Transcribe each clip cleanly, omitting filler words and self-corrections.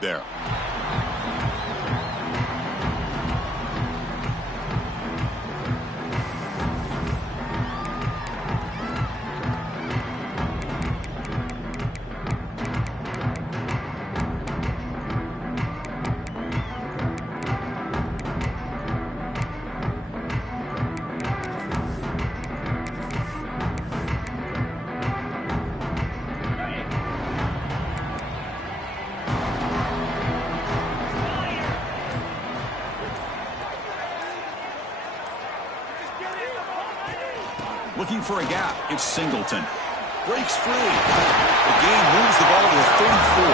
right there. Looking for a gap. It's Singleton. Breaks free. The game moves the ball to the 34.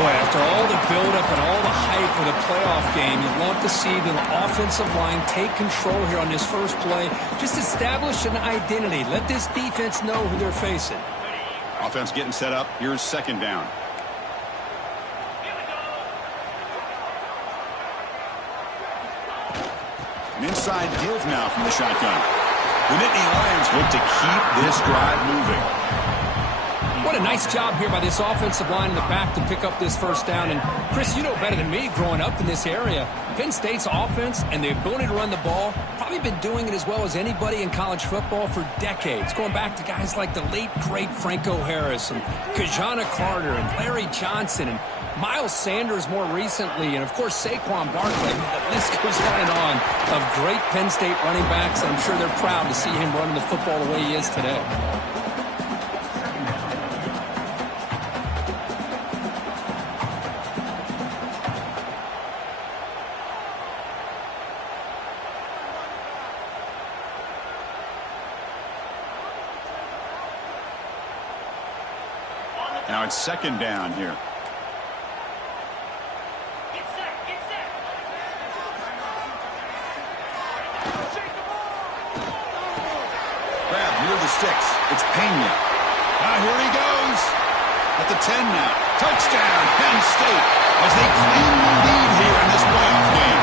Boy, after all the buildup and all the hype for the playoff game, you'd love to see the offensive line take control here on this first play. Just establish an identity. Let this defense know who they're facing. Offense getting set up. Here's second down. An inside give now from the shotgun. The Nittany Lions look to keep this drive moving. What a nice job here by this offensive line in the back to pick up this first down. And, Chris, you know better than me growing up in this area, Penn State's offense and the ability to run the ball, probably been doing it as well as anybody in college football for decades, going back to guys like the late, great Franco Harris and Kajana Carter and Larry Johnson and Miles Sanders more recently, and, of course, Saquon Barkley. The list goes on of great Penn State running backs. I'm sure they're proud to see him running the football the way he is today. Now it's second down here. Grab near the sticks. It's Pena. Here he goes. At the 10 now. Touchdown, Penn State, as they claim the lead here in this playoff game.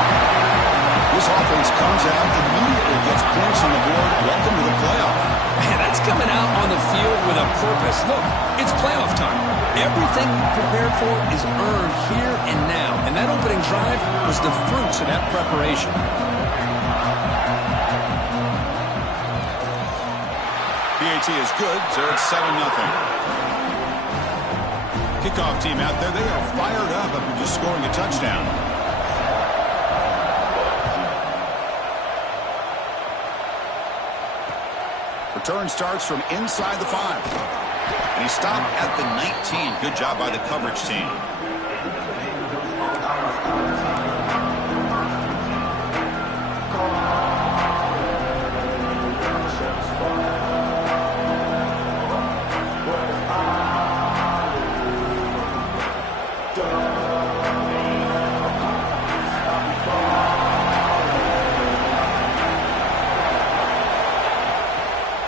This offense comes out, immediately gets points on the board. Welcome to the playoff. Man, that's coming out on the field with a purpose. Look, it's playoff time. Everything you prepared for is earned here and now. And that opening drive was the fruits of that preparation. PAT is good, so it's 7-0. Kickoff team out there, they are fired up after just scoring a touchdown. Return starts from inside the 5. And he stopped at the 19. Good job by the coverage team.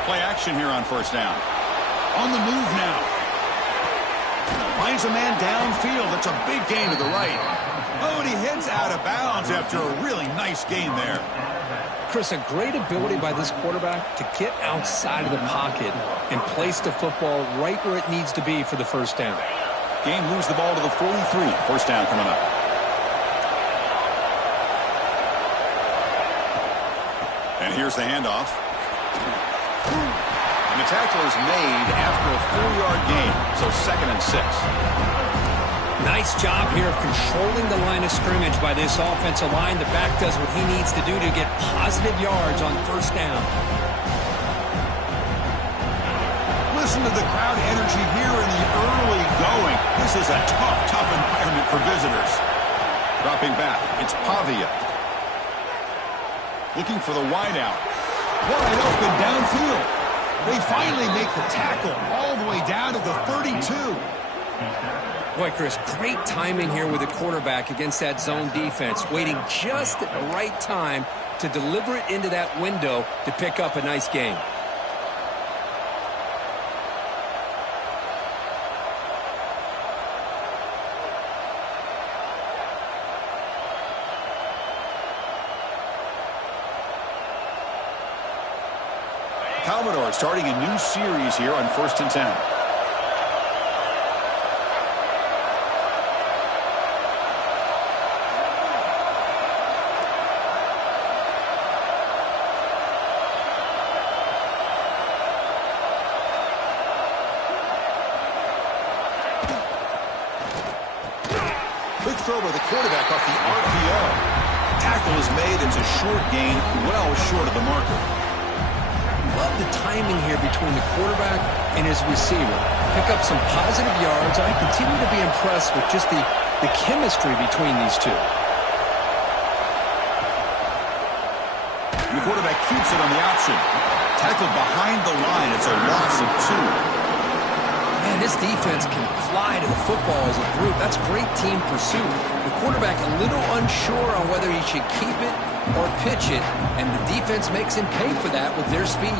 Play action here on first down. On the move now. Finds a man downfield. It's a big gain to the right. Oh, and he heads out of bounds after a really nice gain there. Chris, a great ability by this quarterback to get outside of the pocket and place the football right where it needs to be for the first down. Game moves the ball to the 43. First down coming up. And here's the handoff. And the tackle is made after a 4-yard gain, so 2nd and 6. Nice job here of controlling the line of scrimmage by this offensive line. The back does what he needs to do to get positive yards on first down. Listen to the crowd energy here in the early going. This is a tough environment for visitors. Dropping back, it's Pavia. Looking for the wideout. Wide open downfield. They finally make the tackle all the way down to the 32. Boy, Chris, great timing here with the quarterback against that zone defense, waiting just at the right time to deliver it into that window to pick up a nice gain. Commodore starting a new series here on 1st and 10. throw by the quarterback off the RPO. Tackle is made. It's a short gain, well short of the marker. Love the timing here between the quarterback and his receiver. Pick up some positive yards. I continue to be impressed with just the chemistry between these two. The quarterback keeps it on the option. Tackled behind the line. It's a loss of 2. Man, this defense can fly to the football as a group. That's great team pursuit. The quarterback a little unsure on whether he should keep it or pitch it, and the defense makes him pay for that with their speed.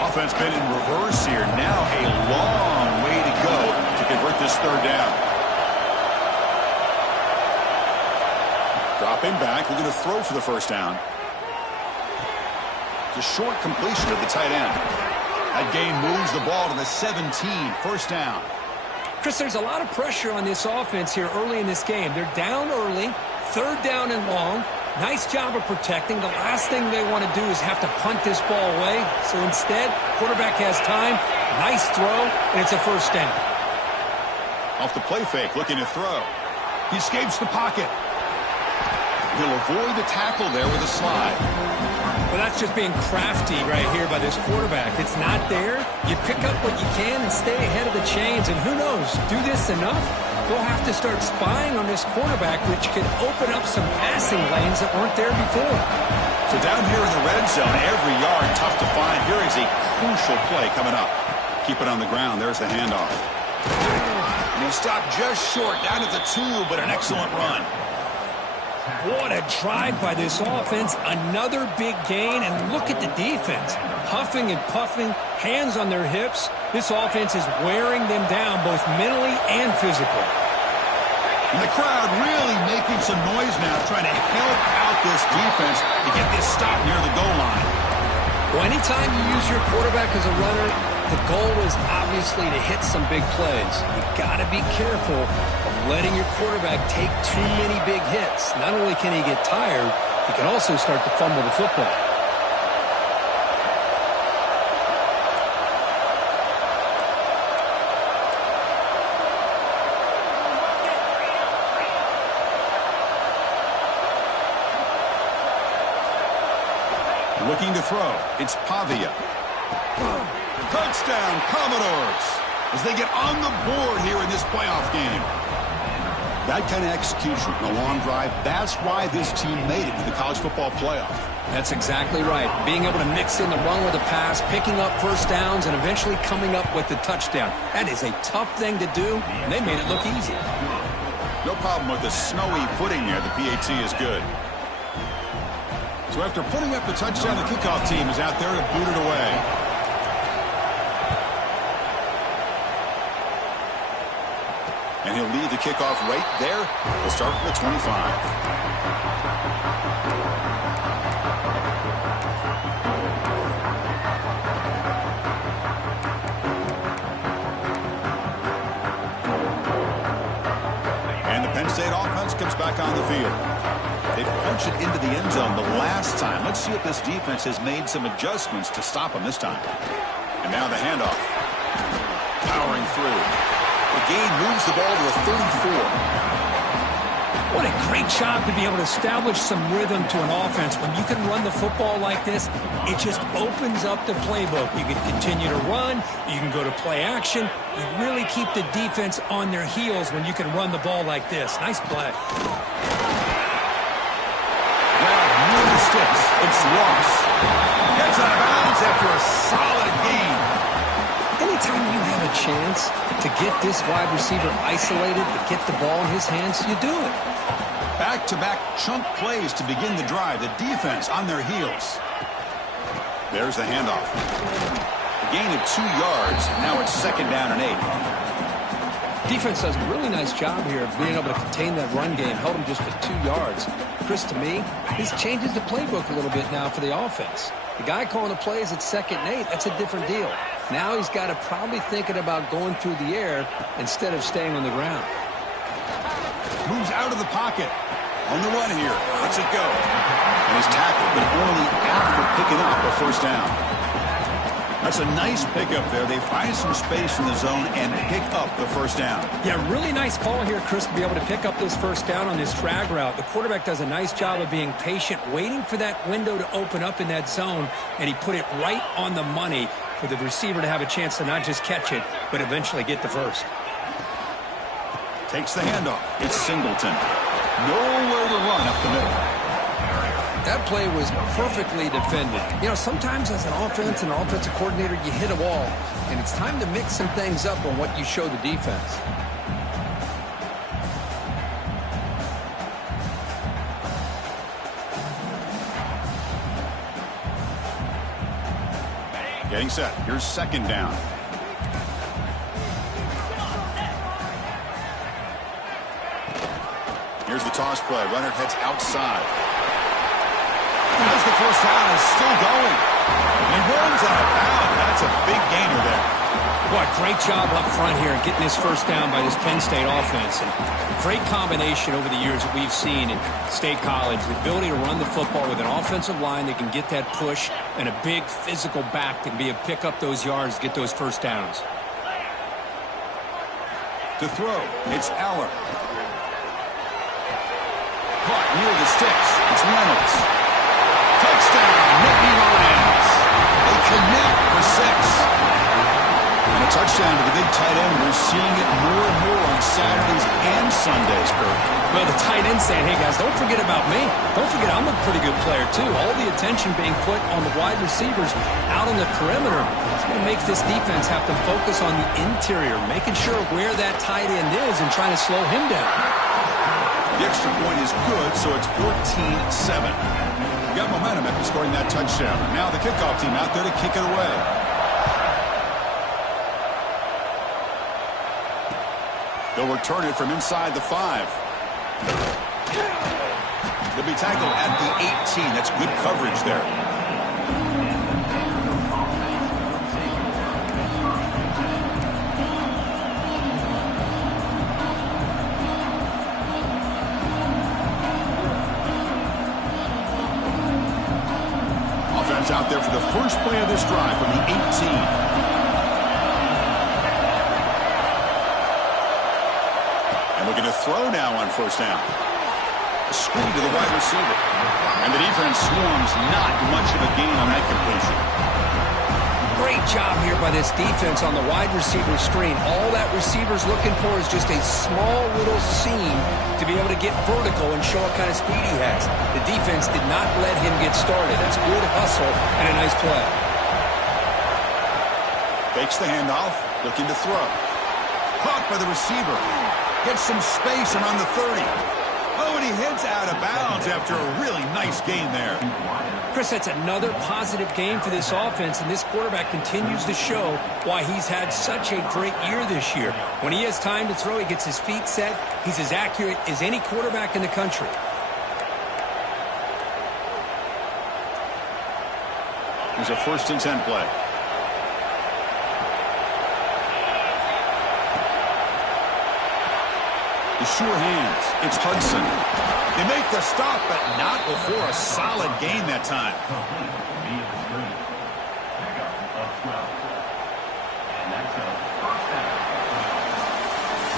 Offense been in reverse here. Now a long way to go to convert this third down. Dropping back, looking to throw for the first down. It's a short completion of the tight end. That gain moves the ball to the 17, first down. Chris, there's a lot of pressure on this offense here early in this game. They're down early, third down and long. Nice job of protecting. The last thing they want to do is have to punt this ball away. So instead, quarterback has time, nice throw, and it's a first down. Off the play fake, looking to throw. He escapes the pocket. He'll avoid the tackle there with a slide. Well, that's just being crafty right here by this quarterback. It's not there. You pick up what you can and stay ahead of the chains. And who knows, do this enough, they'll have to start spying on this quarterback, which could open up some passing lanes that weren't there before. So down here in the red zone, every yard tough to find. Here is a crucial play coming up. Keep it on the ground. There's the handoff. And he stopped just short, down at the 2, but an excellent run. What a drive by this offense. Another big gain, and look at the defense. Huffing and puffing, hands on their hips. This offense is wearing them down both mentally and physically. And the crowd really making some noise now, trying to help out this defense to get this stop near the goal line. Well, anytime you use your quarterback as a runner, the goal is obviously to hit some big plays. You got to be careful of letting your quarterback take too many big hits. Not only can he get tired, he can also start to fumble the football. Looking to throw. It's Pavia. Touchdown, Commodores, as they get on the board here in this playoff game. That kind of execution in a long drive, that's why this team made it to the college football playoff. That's exactly right. Being able to mix in the run with the pass, picking up first downs, and eventually coming up with the touchdown. That is a tough thing to do, and they made it look easy. No problem with the snowy footing there. The PAT is good. So after putting up the touchdown, the kickoff team is out there to boot it away. And he'll leave the kickoff right there. We'll start with the 25. And the Penn State offense comes back on the field. They punch it into the end zone the last time. Let's see if this defense has made some adjustments to stop them this time. And now the handoff. Powering through. The gain moves the ball to a 34. What a great job to be able to establish some rhythm to an offense. When you can run the football like this, it just opens up the playbook. You can continue to run. You can go to play action. You really keep the defense on their heels when you can run the ball like this. Nice play. Near the sticks. It's lost. Gets out of bounds after a solid gain. Anytime you have a chance to get this wide receiver isolated, to get the ball in his hands, you do it. Back-to-back chunk plays to begin the drive. The defense on their heels. There's the handoff. A gain of 2 yards. Now it's second down and 8. Defense does a really nice job here of being able to contain that run game, held him just for 2 yards. Chris, to me, this changes the playbook a little bit now for the offense. The guy calling the plays at 2nd and 8, that's a different deal. Now he's got to probably thinking about going through the air instead of staying on the ground. Moves out of the pocket. On the run here. Lets it go. And he's tackled, but only after picking up a first down. That's a nice pickup there. They find some space in the zone and pick up the first down. Yeah, really nice call here, Chris, to be able to pick up this first down on this drag route. The quarterback does a nice job of being patient, waiting for that window to open up in that zone, and he put it right on the money for the receiver to have a chance to not just catch it, but eventually get the first. Takes the handoff. It's Singleton. Nowhere to run up the middle. That play was perfectly defended. You know, sometimes as an offense and an offensive coordinator, you hit a wall, and it's time to mix some things up on what you show the defense. Getting set. Here's second down. Here's the toss play. Runner heads outside. As the first down is still going. He runs out of bounds. That's a big gainer there. Boy, great job up front here getting this first down by this Penn State offense. And great combination over the years that we've seen in State College. The ability to run the football with an offensive line that can get that push and a big physical back that can be able to pick up those yards, get those first downs. To throw, it's Aller. Caught near the sticks. It's Reynolds. Touchdown, Nicky Ryan's. They connect for 6. And a touchdown to the big tight end. We're seeing it more and more on Saturdays and Sundays, Kurt. Well, the tight end saying, hey, guys, don't forget about me. Don't forget I'm a pretty good player, too. All the attention being put on the wide receivers out on the perimeter. It's going to make this defense have to focus on the interior, making sure where that tight end is and trying to slow him down. The extra point is good, so it's 14-7. Got momentum after scoring that touchdown. Now the kickoff team out there to kick it away. They'll return it from inside the 5. They'll be tackled at the 18. That's good coverage there. Offense out there for the first play of this drive from the 18. Looking to throw now on first down. A screen to the wide receiver. And the defense swarms. Not much of a gain on that completion. Great job here by this defense on the wide receiver screen. All that receiver's looking for is just a small little seam to be able to get vertical and show what kind of speed he has. The defense did not let him get started. That's good hustle and a nice play. Fakes the handoff. Looking to throw. Caught by the receiver. Gets some space around the 30. Oh, and he heads out of bounds after a really nice gain there. Chris, that's another positive game for this offense, and this quarterback continues to show why he's had such a great year this year. When he has time to throw, he gets his feet set. He's as accurate as any quarterback in the country. Here's a 1st and 10 play. The sure hands. It's Hudson. They make the stop, but not before a solid gain that time.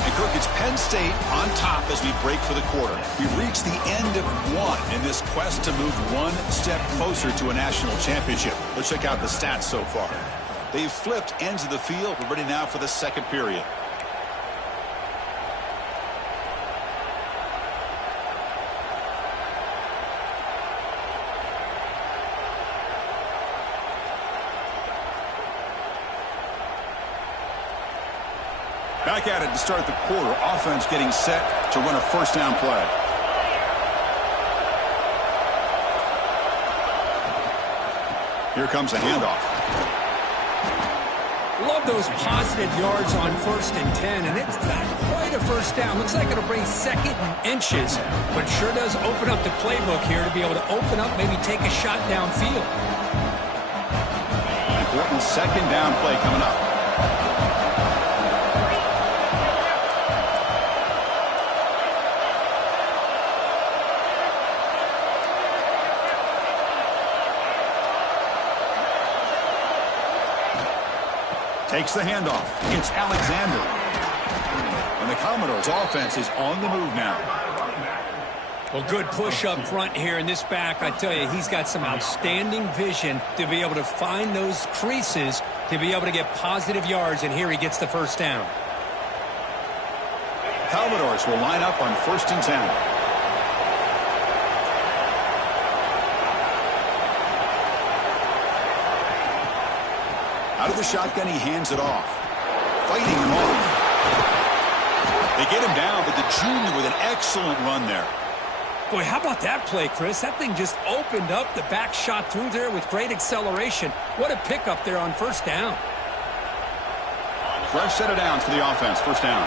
And Kirk, it's Penn State on top as we break for the quarter. We've reached the end of one in this quest to move one step closer to a national championship. Let's check out the stats so far. They've flipped ends of the field. We're ready now for the second period. Back at it to start the quarter. Offense getting set to run a first down play. Here comes a handoff. Love those positive yards on 1st and 10, and it's not quite a first down. Looks like it'll bring 2nd and inches, but sure does open up the playbook here to be able to open up, maybe take a shot downfield. Important 2nd down play coming up. Takes the handoff. It's Alexander. And the Commodores' offense is on the move now. Well, good push up front here in this back. I tell you, he's got some outstanding vision to be able to find those creases to be able to get positive yards, and here he gets the first down. Commodores will line up on 1st and 10. Out of the shotgun, he hands it off. Fighting him off. They get him down, but the junior with an excellent run there. Boy, how about that play, Chris? That thing just opened up. The back shot through there with great acceleration. What a pickup there on 1st down. Fresh set of downs for the offense. 1st down.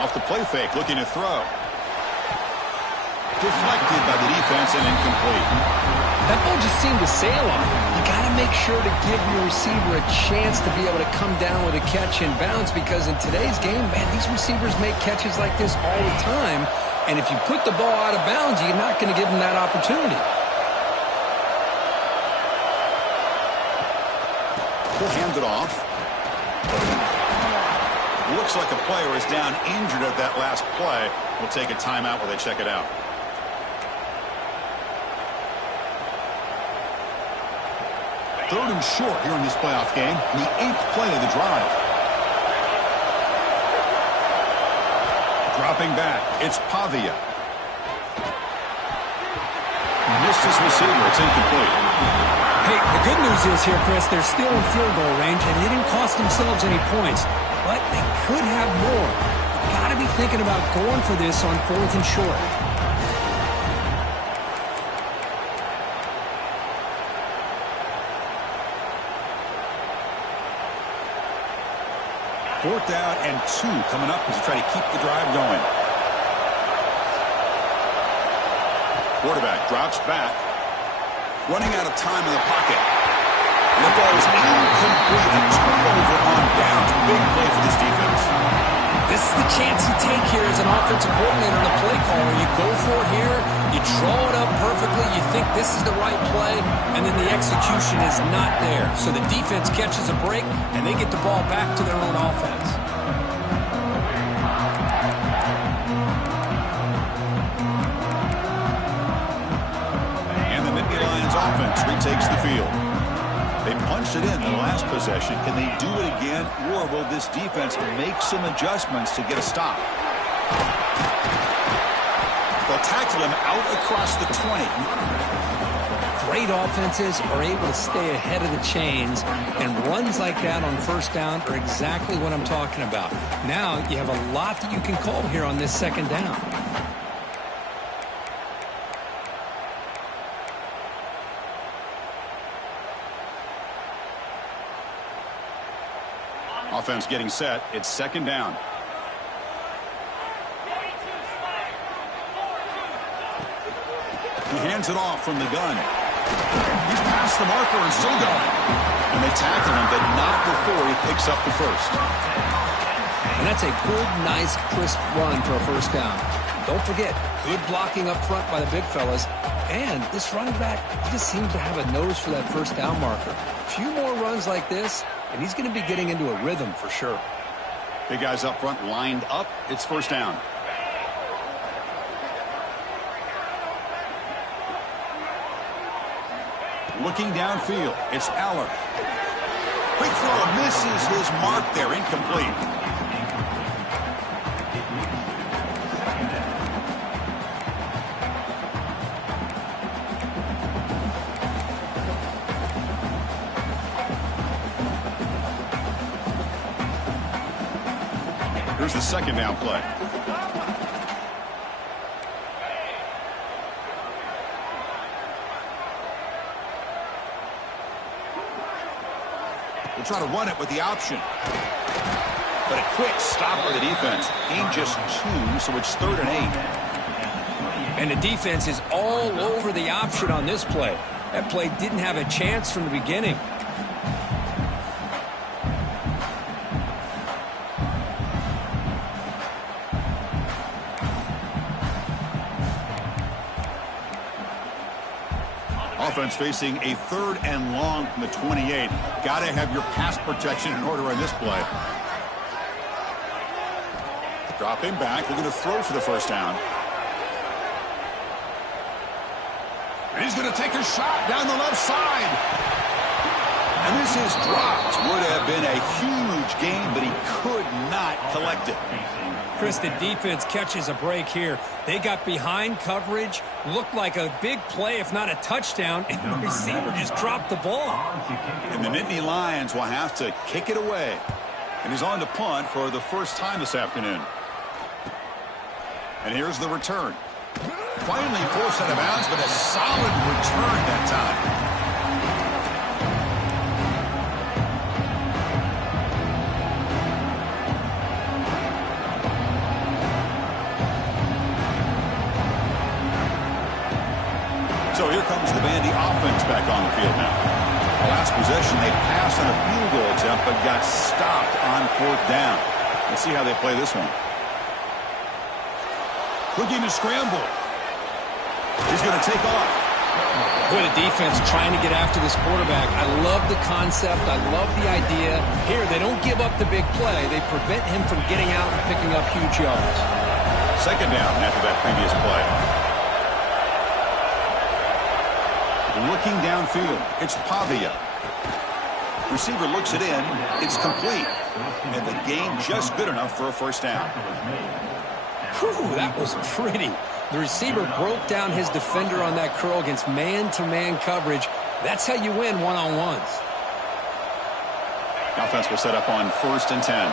Off the play fake, looking to throw. Deflected by the defense and incomplete. That ball just seemed to sail on him. You got to make sure to give your receiver a chance to be able to come down with a catch and bounce, because in today's game, man, these receivers make catches like this all the time. And if you put the ball out of bounds, you're not going to give them that opportunity. He'll hand it off. Looks like a player is down injured at that last play. We'll take a timeout while they check it out. Third and short here in this playoff game. The 8th play of the drive. Dropping back. It's Pavia. Missed his receiver. It's incomplete. Hey, the good news is here, Chris, they're still in field goal range, and they didn't cost themselves any points. But they could have more. You've got to be thinking about going for this on 4th and short. 4th down and 2 coming up as you try to keep the drive going. Quarterback drops back. Running out of time in the pocket. And the ball is incomplete. A turnover on downs. Big play for this defense. This is the chance you take here as an offensive coordinator and a play caller. You go for it here. You draw it up perfectly. You think this is the right play, and then the execution is not there. So the defense catches a break, and they get the ball back to their own offense. And the Nittany Lions offense retakes the field. They punched it in the last possession. Can they do it again, or will this defense make some adjustments to get a stop? They'll tackle him out across the 20. Great offenses are able to stay ahead of the chains, and runs like that on 1st down are exactly what I'm talking about. Now you have a lot that you can call here on this 2nd down. Offense getting set. It's 2nd down. He hands it off from the gun. He's past the marker and still going. And they tackle him, but not before he picks up the 1st. And that's a good, nice, crisp run for a 1st down. Don't forget, good blocking up front by the big fellas. And this running back, he just seems to have a nose for that 1st down marker. A few more runs like this, and he's going to be getting into a rhythm for sure. Big guys up front lined up. It's 1st down. Looking downfield. It's Aller. Quick throw. Misses his mark there. Incomplete. Here's the 2nd down play. We'll try to run it with the option. But a quick stop by the defense. Gain just 2, so it's 3rd and 8. And the defense is all over the option on this play. That play didn't have a chance from the beginning. Offense facing a 3rd and long from the 28. Got to have your pass protection in order on this play. Dropping back, looking to throw for the first down. And he's going to take a shot down the left side. And this is dropped. Would have been a huge gain, but he could not collect it. Chris, the defense catches a break here. They got behind coverage, looked like a big play, if not a touchdown, and the receiver just dropped the ball. And the Nittany Lions will have to kick it away. And he's on to punt for the first time this afternoon. And here's the return. Finally forced out of bounds, but a solid return that time. So here comes the Vandy offense back on the field now. Last possession, they passed on a field goal attempt, but got stopped on 4th down. Let's see how they play this one. Looking to scramble. He's going to take off. Boy, the defense trying to get after this quarterback. I love the concept. I love the idea. Here, they don't give up the big play. They prevent him from getting out and picking up huge yards. 2nd down after that previous play. Looking downfield, it's Pavia. Receiver looks it in. It's complete. And the gain just good enough for a first down. Whew, that was pretty. The receiver broke down his defender on that curl against man-to-man coverage. That's how you win one-on-ones. Offense will set up on 1st and 10.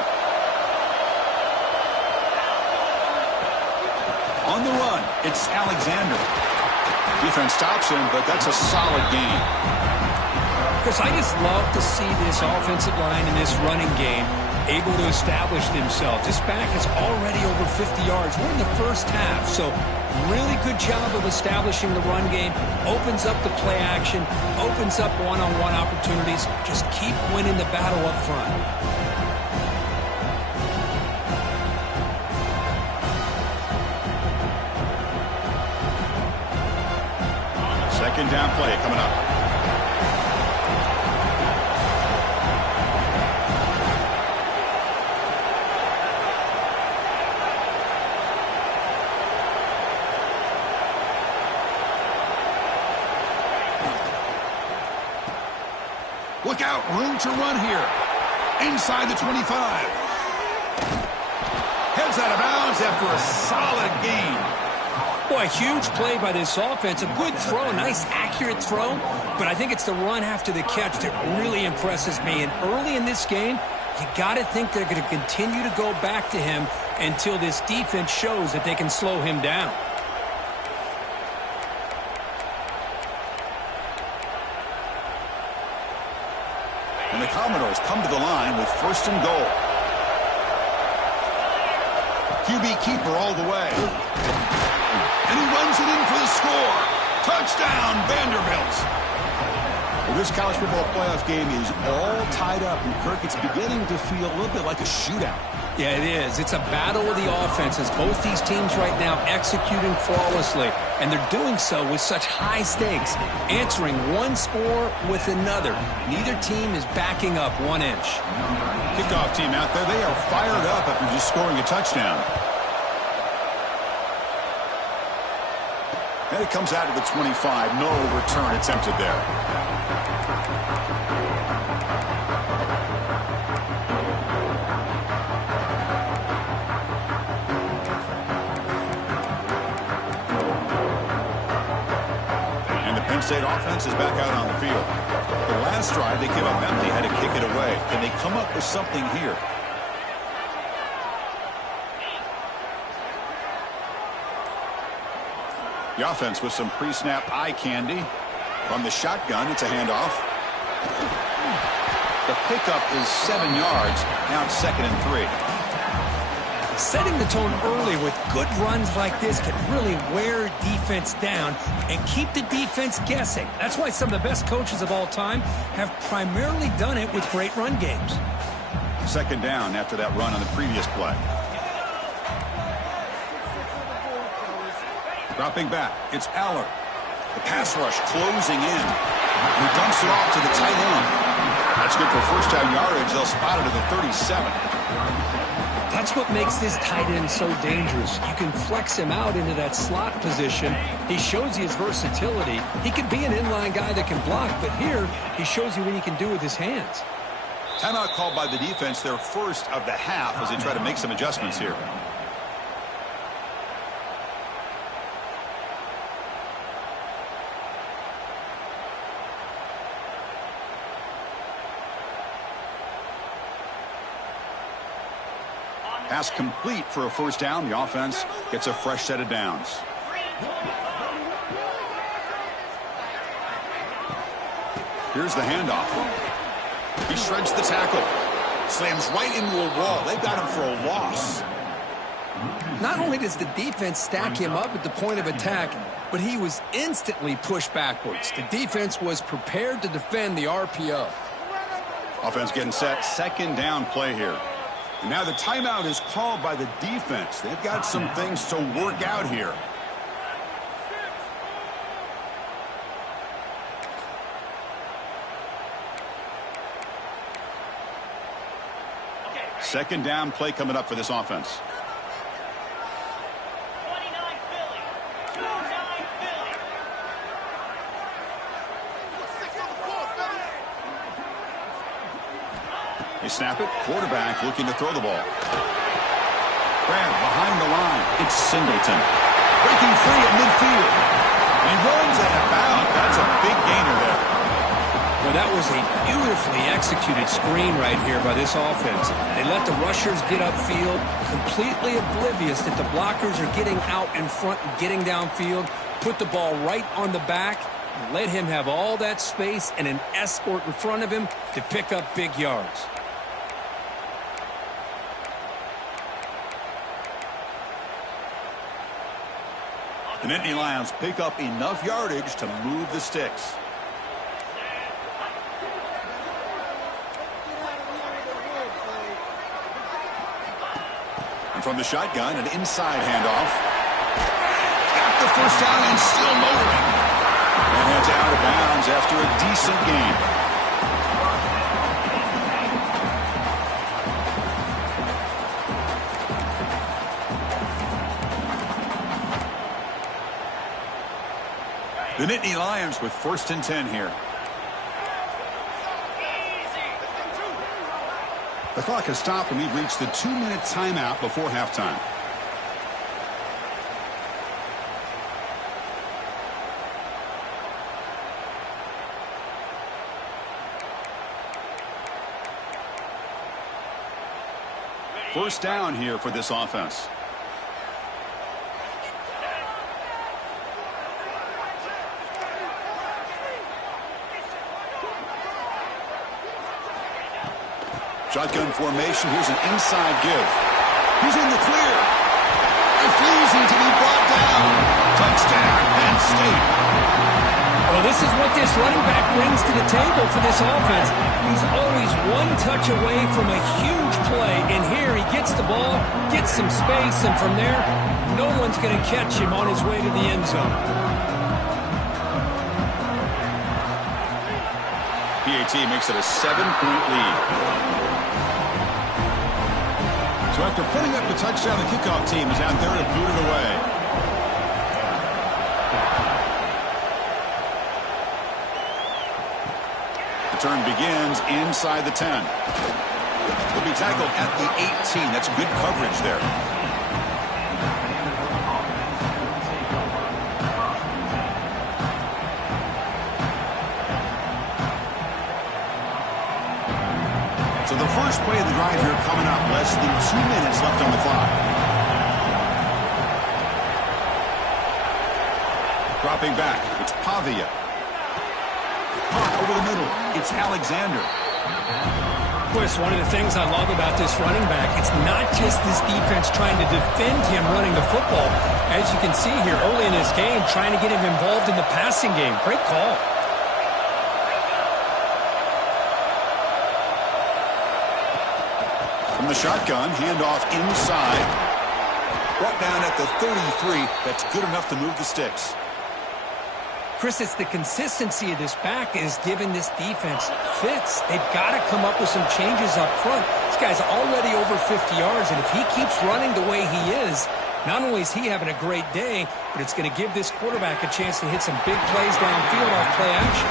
On the run, it's Alexander. Defense stops him, but that's a solid gain. Chris, I just love to see this offensive line in this running game able to establish themselves. This back is already over 50 yards. We're in the first half, so really good job of establishing the run game. Opens up the play action, opens up one-on-one opportunities. Just keep winning the battle up front. 2nd down play coming up. Look out, room to run here. Inside the 25. Heads out of bounds after a solid gain. Boy, a huge play by this offense. A good throw, a nice accurate throw. But I think it's the run after the catch that really impresses me. And early in this game, you got to think they're going to continue to go back to him until this defense shows that they can slow him down. And the Commodores come to the line with 1st and goal. QB keeper all the way. And he runs it in for the score. Touchdown, Vanderbilt. Well, this college football playoff game is all tied up. And, Kirk, it's beginning to feel a little bit like a shootout. Yeah, it is. It's a battle of the offenses. Both these teams right now executing flawlessly. And they're doing so with such high stakes. Answering one score with another. Neither team is backing up 1 inch. Kickoff team out there. They are fired up after just scoring a touchdown. And it comes out to the 25. No return attempted there. And the Penn State offense is back out on the field. The last drive they came up empty, had to kick it away. Can they come up with something here? The offense with some pre-snap eye candy. From the shotgun, it's a handoff. The pickup is 7 yards. Now it's 2nd and 3. Setting the tone early with good runs like this can really wear defense down and keep the defense guessing. That's why some of the best coaches of all time have primarily done it with great run games. 2nd down after that run on the previous play. Dropping back, it's Aller. The pass rush closing in. He dumps it off to the tight end. That's good for first down yardage. They'll spot it at the 37. That's what makes this tight end so dangerous. You can flex him out into that slot position. He shows you his versatility. He could be an inline guy that can block, but here he shows you what he can do with his hands. Timeout called by the defense, their first of the half, as they try to make some adjustments here. Pass complete for a first down. The offense gets a fresh set of downs. Here's the handoff. He shreds the tackle. Slams right into a wall. They got him for a loss. Not only does the defense stack him up at the point of attack, but he was instantly pushed backwards. The defense was prepared to defend the RPO. Offense getting set. Second down play here. And now the timeout is called by the defense. They've got some things to work out here. Second down play coming up for this offense. They snap it. Quarterback looking to throw the ball. Grab behind the line. It's Singleton. Breaking free at midfield. And he runs out of bounds. That's a big gainer there. Well, that was a beautifully executed screen right here by this offense. They let the rushers get upfield, completely oblivious that the blockers are getting out in front and getting downfield, put the ball right on the back, and let him have all that space and an escort in front of him to pick up big yards. The Nittany Lions pick up enough yardage to move the sticks. And from the shotgun, an inside handoff. Got the first down and still motoring. And heads out of bounds after a decent game. The Nittany Lions with first and 10 here. The clock has stopped and we've reached the 2-minute timeout before halftime. First down here for this offense. Shotgun formation. Here's an inside give. He's in the clear. Refusing to be brought down. Touchdown, Penn State. Well, this is what this running back brings to the table for this offense. He's always one touch away from a huge play. And here he gets the ball, gets some space, and from there, no one's going to catch him on his way to the end zone. PAT makes it a 7-point lead. So after putting up the touchdown, the kickoff team is out there to boot it away. The turn begins inside the 10. He'll be tackled at the 18. That's good coverage there. So the first play of the drive here coming up. Less than 2 minutes left on the clock. Dropping back. It's Pavia. Over the middle. It's Alexander. Chris, one of the things I love about this running back, it's not just this defense trying to defend him running the football. As you can see here early in this game, trying to get him involved in the passing game. Great call. From the shotgun, handoff inside. Brought down at the 33. That's good enough to move the sticks. Chris, it's the consistency of this back is giving this defense fits. They've got to come up with some changes up front. This guy's already over 50 yards, and if he keeps running the way he is, not only is he having a great day, but it's going to give this quarterback a chance to hit some big plays downfield off play action.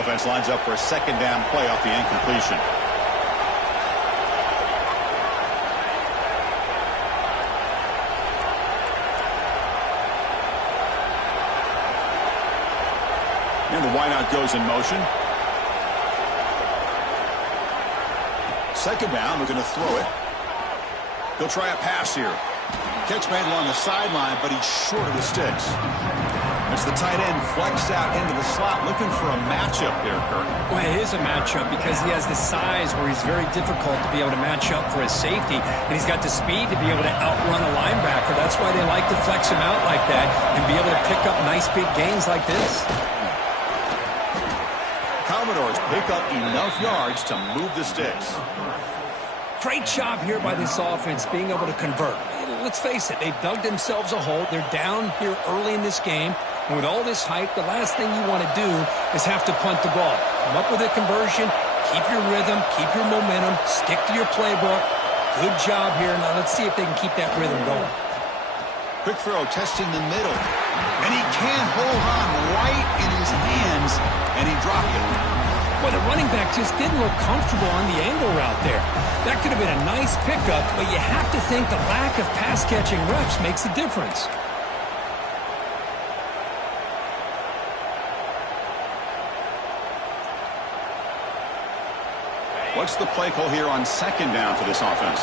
Offense lines up for a second down play off the incompletion. And the wideout goes in motion. Second down, we're going to throw it. He'll try a pass here. Catch made along the sideline, but he's short of the sticks. As the tight end flexed out into the slot, looking for a matchup there, Kirk. Well, it is a matchup because he has the size where he's very difficult to be able to match up for his safety, and he's got the speed to be able to outrun a linebacker. That's why they like to flex him out like that and be able to pick up nice big gains like this. Commodores pick up enough yards to move the sticks. Great job here by this offense being able to convert. Let's face it, they've dug themselves a hole. They're down here early in this game. And with all this hype, the last thing you want to do is have to punt the ball. Come up with a conversion, keep your rhythm, keep your momentum, stick to your playbook. Good job here. Now let's see if they can keep that rhythm going. Quick throw, testing the middle. And he can't hold on right in his hands, and he dropped it. Well, the running back just didn't look comfortable on the angle route there. That could have been a nice pickup, but you have to think the lack of pass-catching reps makes a difference. What's the play call here on second down for this offense?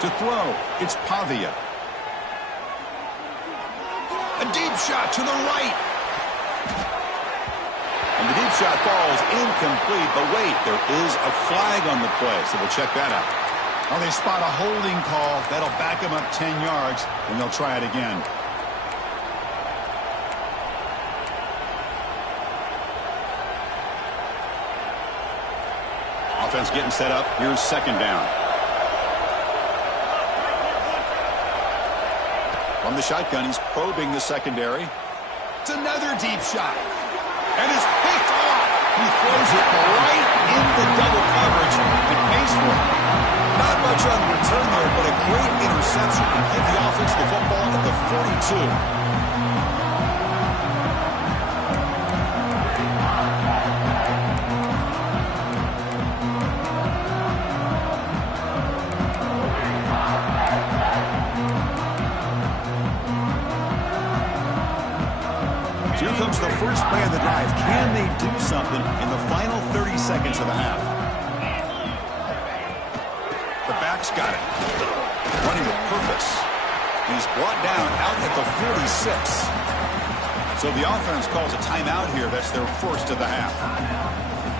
To throw, it's Pavia. A deep shot to the right. And the deep shot falls incomplete, but wait, there is a flag on the play, so we'll check that out. Well, they spot a holding call. That'll back them up 10 yards, and they'll try it again. Offense getting set up. Here's second down. From the shotgun, he's probing the secondary. It's another deep shot. And it's picked off. He throws it right in the double coverage and pays for it. Not much on the return there, but a great interception to give the offense the football at the 42. Here comes the first play of the drive. Can they do something in the final 30 seconds of the half? The back's got it. Running with purpose. He's brought down out at the 46. So the offense calls a timeout here. That's their first of the half.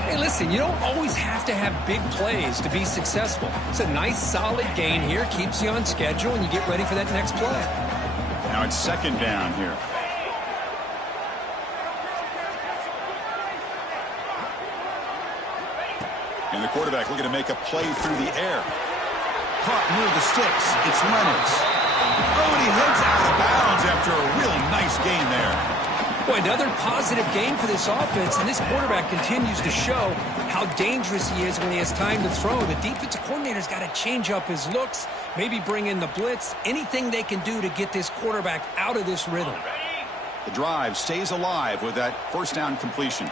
Hey, listen, you don't always have to have big plays to be successful. It's a nice, solid gain here. Keeps you on schedule, and you get ready for that next play. Now it's second down here. And the quarterback looking to make a play through the air. Caught near the sticks. It's Reynolds. Oh, and he heads out of bounds after a really nice gain there. Boy, another positive gain for this offense, and this quarterback continues to show how dangerous he is when he has time to throw. The defensive coordinator's got to change up his looks, maybe bring in the blitz, anything they can do to get this quarterback out of this rhythm. The drive stays alive with that first down completion.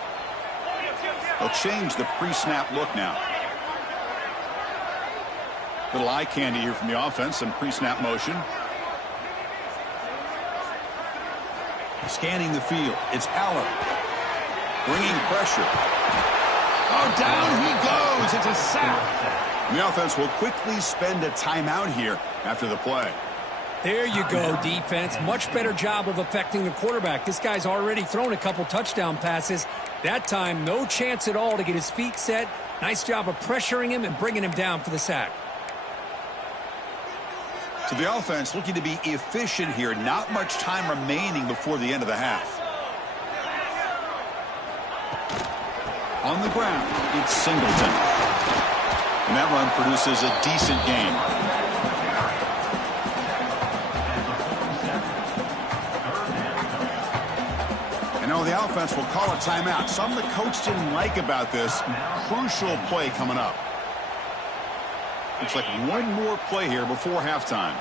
They'll change the pre-snap look now. Little eye candy here from the offense, some pre-snap motion. Scanning the field, it's Aller. Bringing pressure. Oh, down he goes. It's a sack. The offense will quickly spend a timeout here after the play. There you go, defense. Much better job of affecting the quarterback. This guy's already thrown a couple touchdown passes. That time, no chance at all to get his feet set. Nice job of pressuring him and bringing him down for the sack. So the offense looking to be efficient here. Not much time remaining before the end of the half. On the ground, it's Singleton. And that run produces a decent gain. And now the offense will call a timeout. Something the coach didn't like about this. Crucial play coming up. Looks like one more play here before halftime.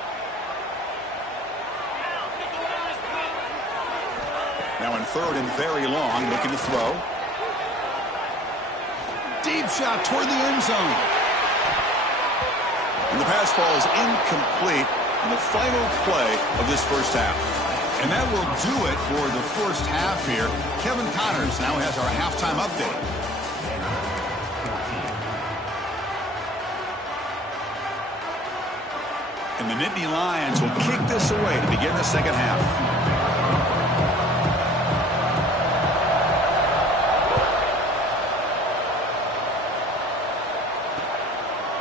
Now in third and very long, looking to throw. Deep shot toward the end zone. And the pass falls incomplete in the final play of this first half. And that will do it for the first half here. Kevin Connors now has our halftime update. And the Nittany Lions will kick this away to begin the second half.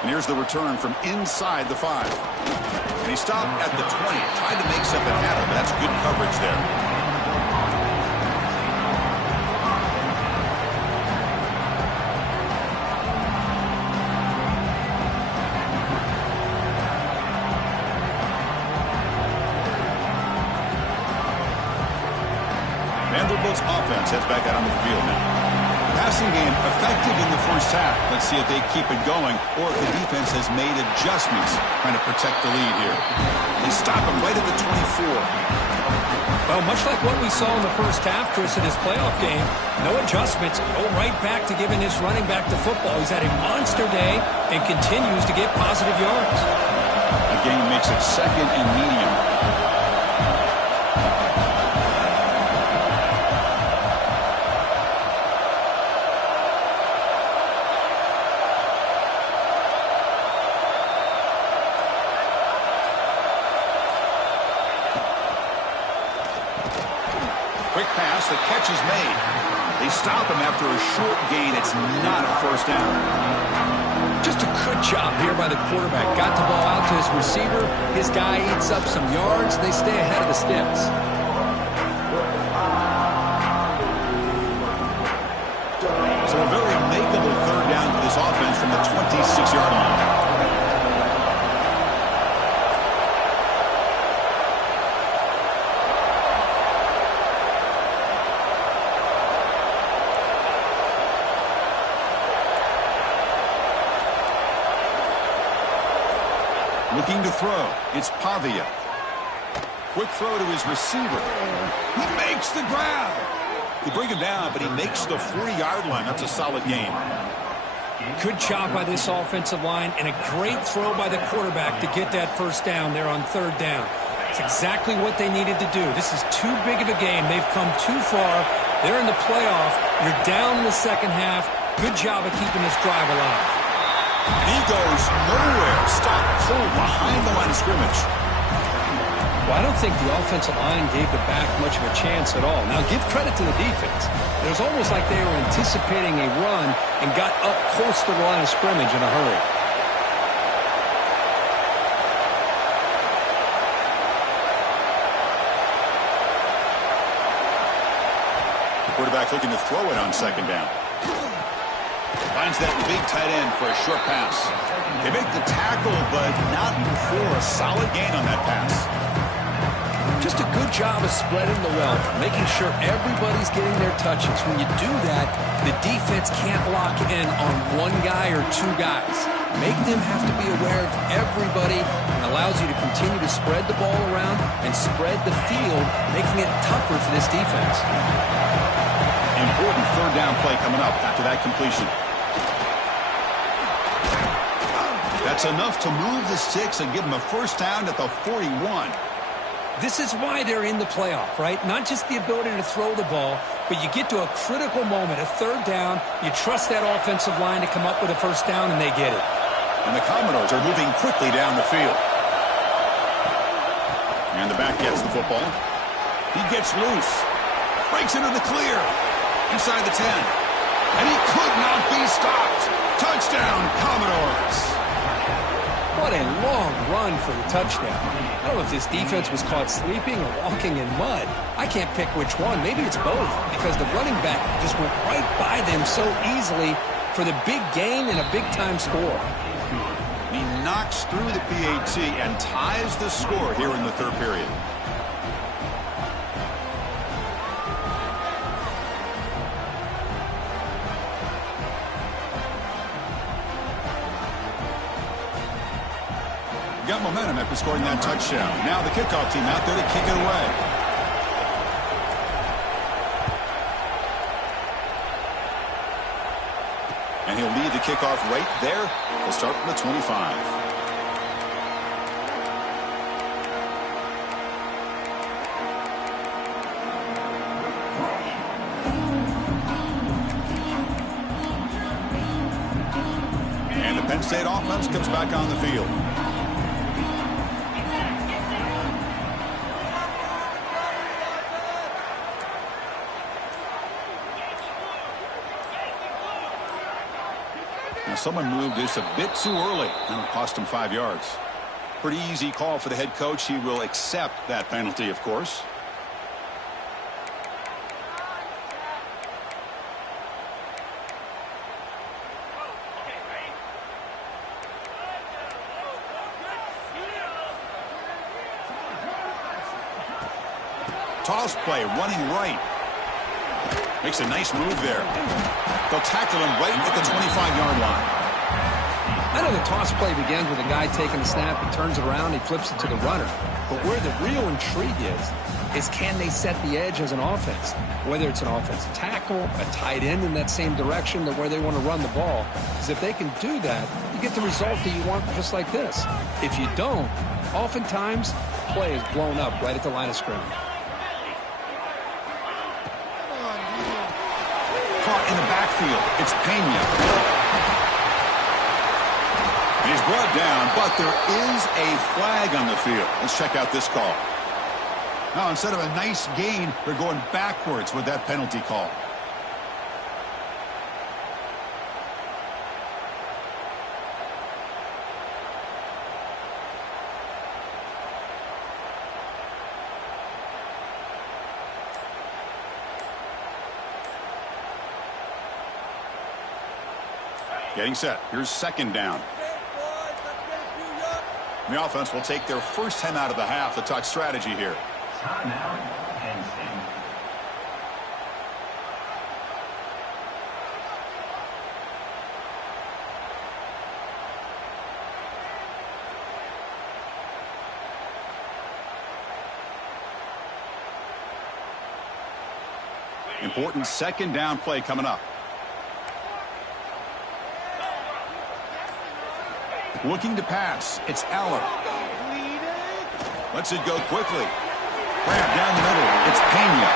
And here's the return from inside the 5. And he stopped at the 20. Tried to make something happen, but that's good coverage there. Vanderbilt's offense heads back out onto the field now. Passing game effective in the first half. Let's see if they keep it going or if the defense has made adjustments trying to protect the lead here. They stop him right at the 24. Well, much like what we saw in the first half, Chris, in his playoff game, no adjustments. Go right back to giving his running back the football. He's had a monster day and continues to get positive yards. Again, makes it second and medium. Quick pass, the catch is made. They stop him after a short gain. It's not a first down. Just a good job here by the quarterback. Got the ball out to his receiver. His guy eats up some yards. They stay ahead of the sticks. So a very makeable third down for this offense from the 26-yard line. Looking to throw. It's Pavia. Quick throw to his receiver. He makes the grab. They bring him down, but he makes the 40-yard line. That's a solid gain. Good job by this offensive line and a great throw by the quarterback to get that first down there on third down. It's exactly what they needed to do. This is too big of a game. They've come too far. They're in the playoff. You're down in the second half. Good job of keeping this drive alive. And he goes nowhere. Stop cold behind the line of scrimmage. Well, I don't think the offensive line gave the back much of a chance at all. Now, give credit to the defense. It was almost like they were anticipating a run and got up close to the line of scrimmage in a hurry. The quarterback looking to throw it on second down. Finds that big tight end for a short pass. They make the tackle, but not for a solid gain on that pass. Just a good job of spreading the wealth, making sure everybody's getting their touches. When you do that, the defense can't lock in on one guy or two guys. Make them have to be aware of everybody and allows you to continue to spread the ball around and spread the field, making it tougher for this defense. Important third down play coming up after that completion. That's enough to move the sticks and give them a first down at the 41. This is why they're in the playoff, right? Not just the ability to throw the ball, but you get to a critical moment, a third down, you trust that offensive line to come up with a first down, and they get it. And the Commodores are moving quickly down the field. And the back gets the football. He gets loose. Breaks into the clear. Inside the 10. And he could not be stopped. Touchdown, Commodores. What a long run for the touchdown. I don't know if this defense was caught sleeping or walking in mud. I can't pick which one. Maybe it's both, because the running back just went right by them so easily for the big gain and a big-time score. He knocks through the PAT and ties the score here in the third period. Got momentum after scoring that touchdown. Now the kickoff team out there to kick it away. And he'll lead the kickoff right there. He'll start from the 25. And the Penn State offense comes back on the field. Someone moved this a bit too early, and it cost him 5 yards. Pretty easy call for the head coach. He will accept that penalty, of course. Toss play, running right. Makes a nice move there. They'll tackle him right at the 25-yard line. I know the toss play begins with a guy taking the snap, he turns it around, he flips it to the runner. But where the real intrigue is can they set the edge as an offense? Whether it's an offensive tackle, a tight end in that same direction to where they want to run the ball. Because if they can do that, you get the result that you want just like this. If you don't, oftentimes, play is blown up right at the line of scrimmage. Caught in the backfield. It's Pena. He's brought down, but there is a flag on the field. Let's check out this call. Now, instead of a nice gain, they're going backwards with that penalty call. Getting set. Here's second down. The offense will take their first 10 out of the half to talk strategy here. Important second down play coming up. Looking to pass. It's Aller. Lets it go quickly. Grab down the middle. It's Pena.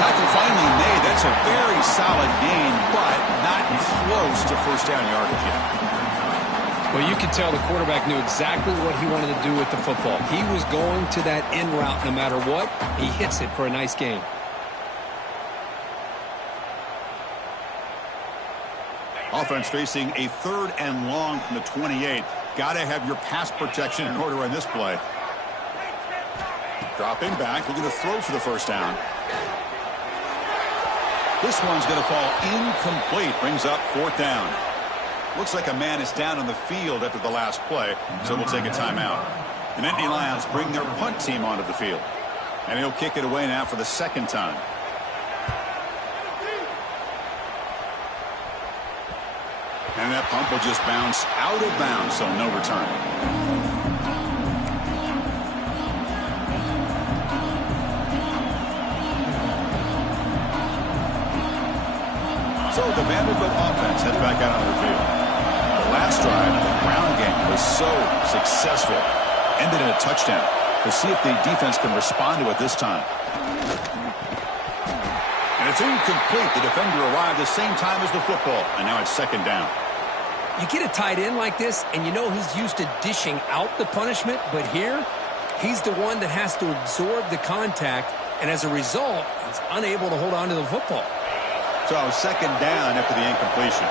Tackle finally made. That's a very solid gain, but not close to first down yardage yet. Well, you could tell the quarterback knew exactly what he wanted to do with the football. He was going to that in route no matter what. He hits it for a nice gain. Offense facing a third and long from the 28. Got to have your pass protection in order on this play. Dropping back, looking to throw for the first down. This one's going to fall incomplete. Brings up fourth down. Looks like a man is down on the field after the last play, so we'll take a timeout. And Nittany Lions bring their punt team onto the field. And he'll kick it away now for the second time. And that pump will just bounce out of bounds, so no return. So the Vanderbilt offense heads back out on the field. The last drive, the ground game was so successful. Ended in a touchdown. We'll see if the defense can respond to it this time. And it's incomplete. The defender arrived the same time as the football. And now it's second down. You get a tight end like this, and you know he's used to dishing out the punishment, but here, He's the one that has to absorb the contact, and as a result, he's unable to hold on to the football. So second down after the incompletion.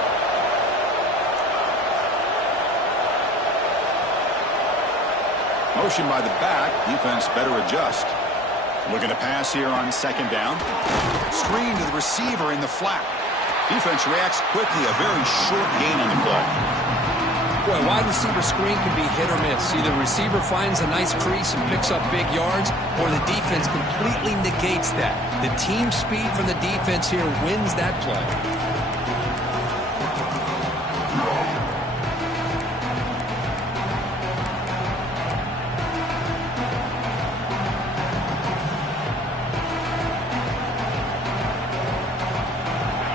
Motion by the back. Defense better adjust. Looking to pass here on second down. Screen to the receiver in the flat. Defense reacts quickly. A very short gain on the play. Boy, wide receiver screen can be hit or miss. Either the receiver finds a nice crease and picks up big yards, or the defense completely negates that. The team speed from the defense here wins that play.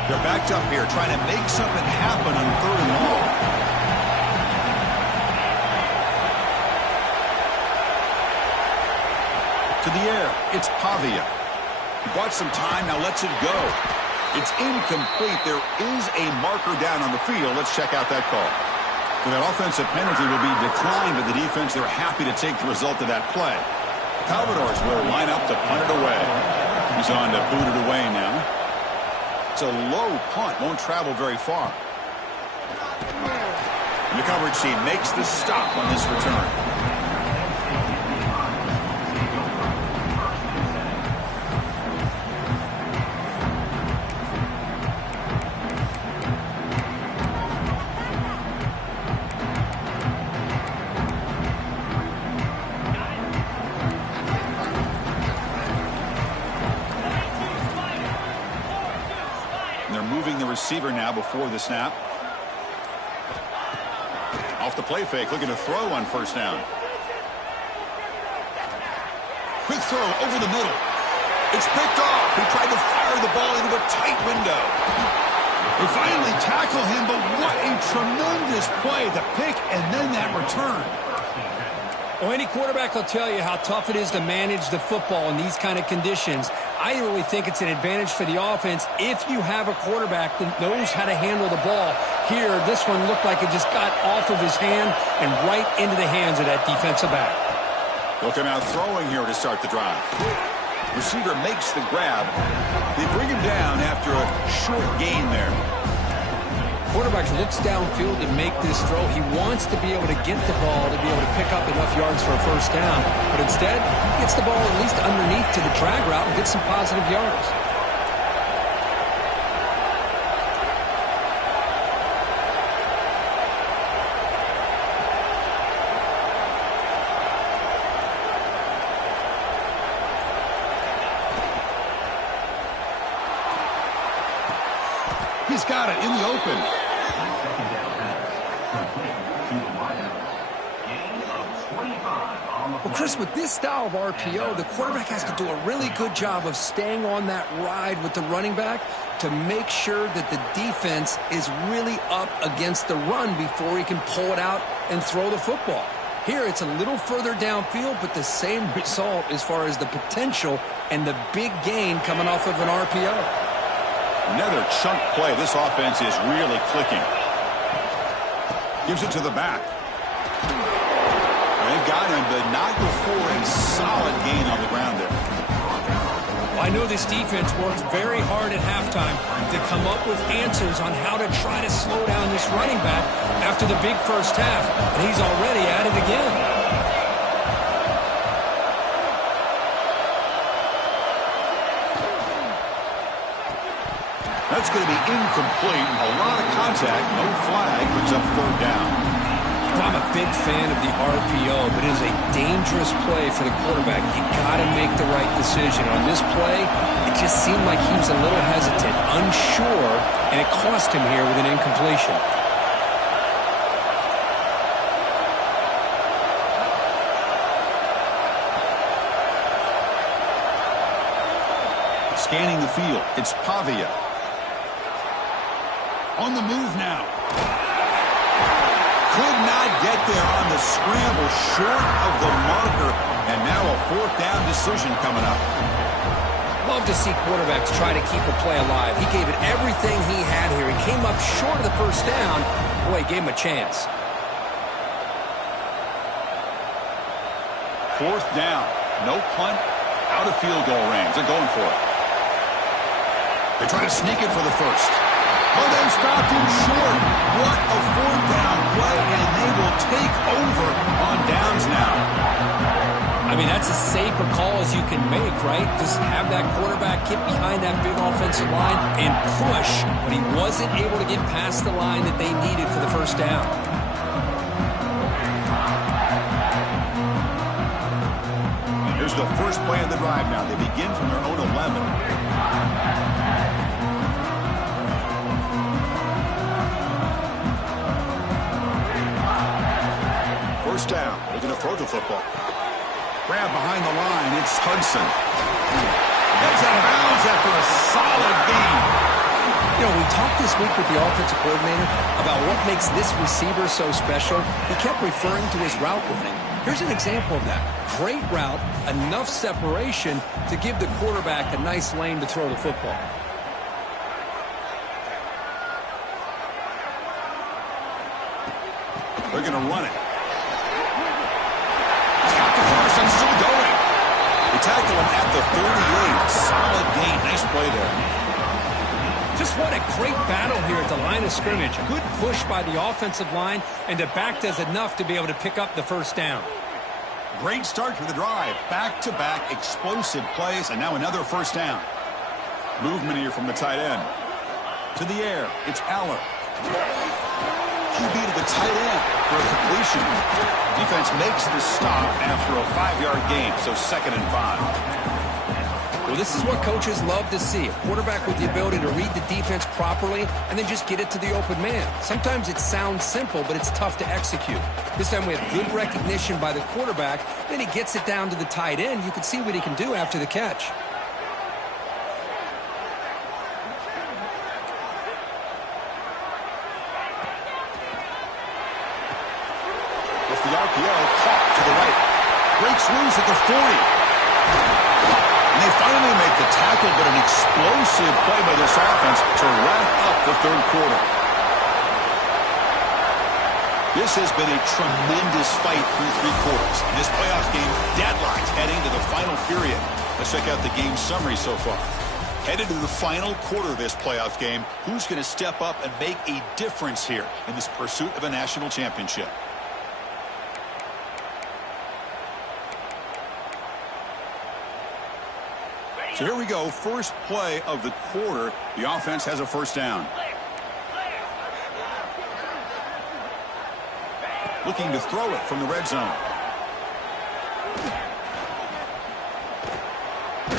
They're backed up here trying to make something happen on third and long. To the air, it's Pavia. He bought some time, now lets it go. It's incomplete. There is a marker down on the field. Let's check out that call. So that offensive penalty will be declined, but the defense, they're happy to take the result of that play. Commodores will line up to punt it away. He's on to boot it away now. It's a low punt, won't travel very far. And the coverage team makes the stop on this return. Receiver now before the snap. Off the play fake, looking to throw on first down. Quick throw over the middle. It's picked off. He tried to fire the ball into a tight window. They finally tackle him, but what a tremendous play. The pick and then that return. Well, any quarterback will tell you how tough it is to manage the football in these kind of conditions. I really think it's an advantage for the offense if you have a quarterback that knows how to handle the ball. Here, this one looked like it just got off of his hand and right into the hands of that defensive back. Looking out throwing here to start the drive. Receiver makes the grab. They bring him down after a short gain there. Quarterback looks downfield to make this throw. He wants to be able to get the ball to be able to pick up enough yards for a first down. But instead, he gets the ball at least underneath to the drag route and gets some positive yards. He's got it in the open. Well, Chris, with this style of RPO, the quarterback has to do a really good job of staying on that ride with the running back to make sure that the defense is really up against the run before he can pull it out and throw the football. Here, it's a little further downfield, but the same result as far as the potential and the big gain coming off of an RPO. Another chunk play. This offense is really clicking. Gives it to the back. They've got him, but not before a solid gain on the ground there. Well, I know this defense worked very hard at halftime to come up with answers on how to try to slow down this running back after the big first half, and he's already at it again. That's going to be incomplete. A lot of contact. No flag. Brings up third down. I'm a big fan of the RPO, but it is a dangerous play for the quarterback. You got to make the right decision. On this play, it just seemed like he was a little hesitant, unsure, and it cost him here with an incompletion. Scanning the field. It's Pavia. On the move now. Could not get there on the scramble, short of the marker, and now a fourth down decision coming up. Love to see quarterbacks try to keep a play alive. He gave it everything he had here. He came up short of the first down. Boy, he gave him a chance. 4th down. No punt. Out of field goal range. They're going for it. They try to sneak it for the first. Oh, they stopped him short. What a 4th down play, and they will take over on downs now. I mean, that's as safe a call as you can make, right? Just have that quarterback get behind that big offensive line and push, but he wasn't able to get past the line that they needed for the first down. Here's the first play of the drive now. They begin from their own 11. First down. They're going to throw the football. Grab behind the line. It's Hudson. Heads out of bounds after a solid game. You know, we talked this week with the offensive coordinator about what makes this receiver so special. He kept referring to his route running. Here's an example of that. Great route, enough separation to give the quarterback a nice lane to throw the football. They're going to run it. Carson's still going. They tackle him at the 38. Solid gain. Nice play there. Just what a great battle here at the line of scrimmage. Good push by the offensive line, and the back does enough to be able to pick up the first down. Great start to the drive. Back-to-back explosive plays, and now another first down. Movement here from the tight end. To the air. It's Aller. QB to the tight end for a completion. Defense makes the stop after a 5-yard gain, so 2nd and 5. Well, this is what coaches love to see. A quarterback with the ability to read the defense properly and then just get it to the open man. Sometimes it sounds simple, but it's tough to execute. This time we have good recognition by the quarterback. Then he gets it down to the tight end. You can see what he can do after the catch. The RPO caught to the right. Breaks loose at the 40. And they finally make the tackle, but an explosive play by this offense to wrap up the 3rd quarter. This has been a tremendous fight through 3 quarters. In this playoff game, deadlocked heading to the final period. Let's check out the game summary so far. Headed to the final quarter of this playoff game, who's going to step up and make a difference here in this pursuit of a national championship? So here we go, first play of the quarter. The offense has a first down. Looking to throw it from the red zone.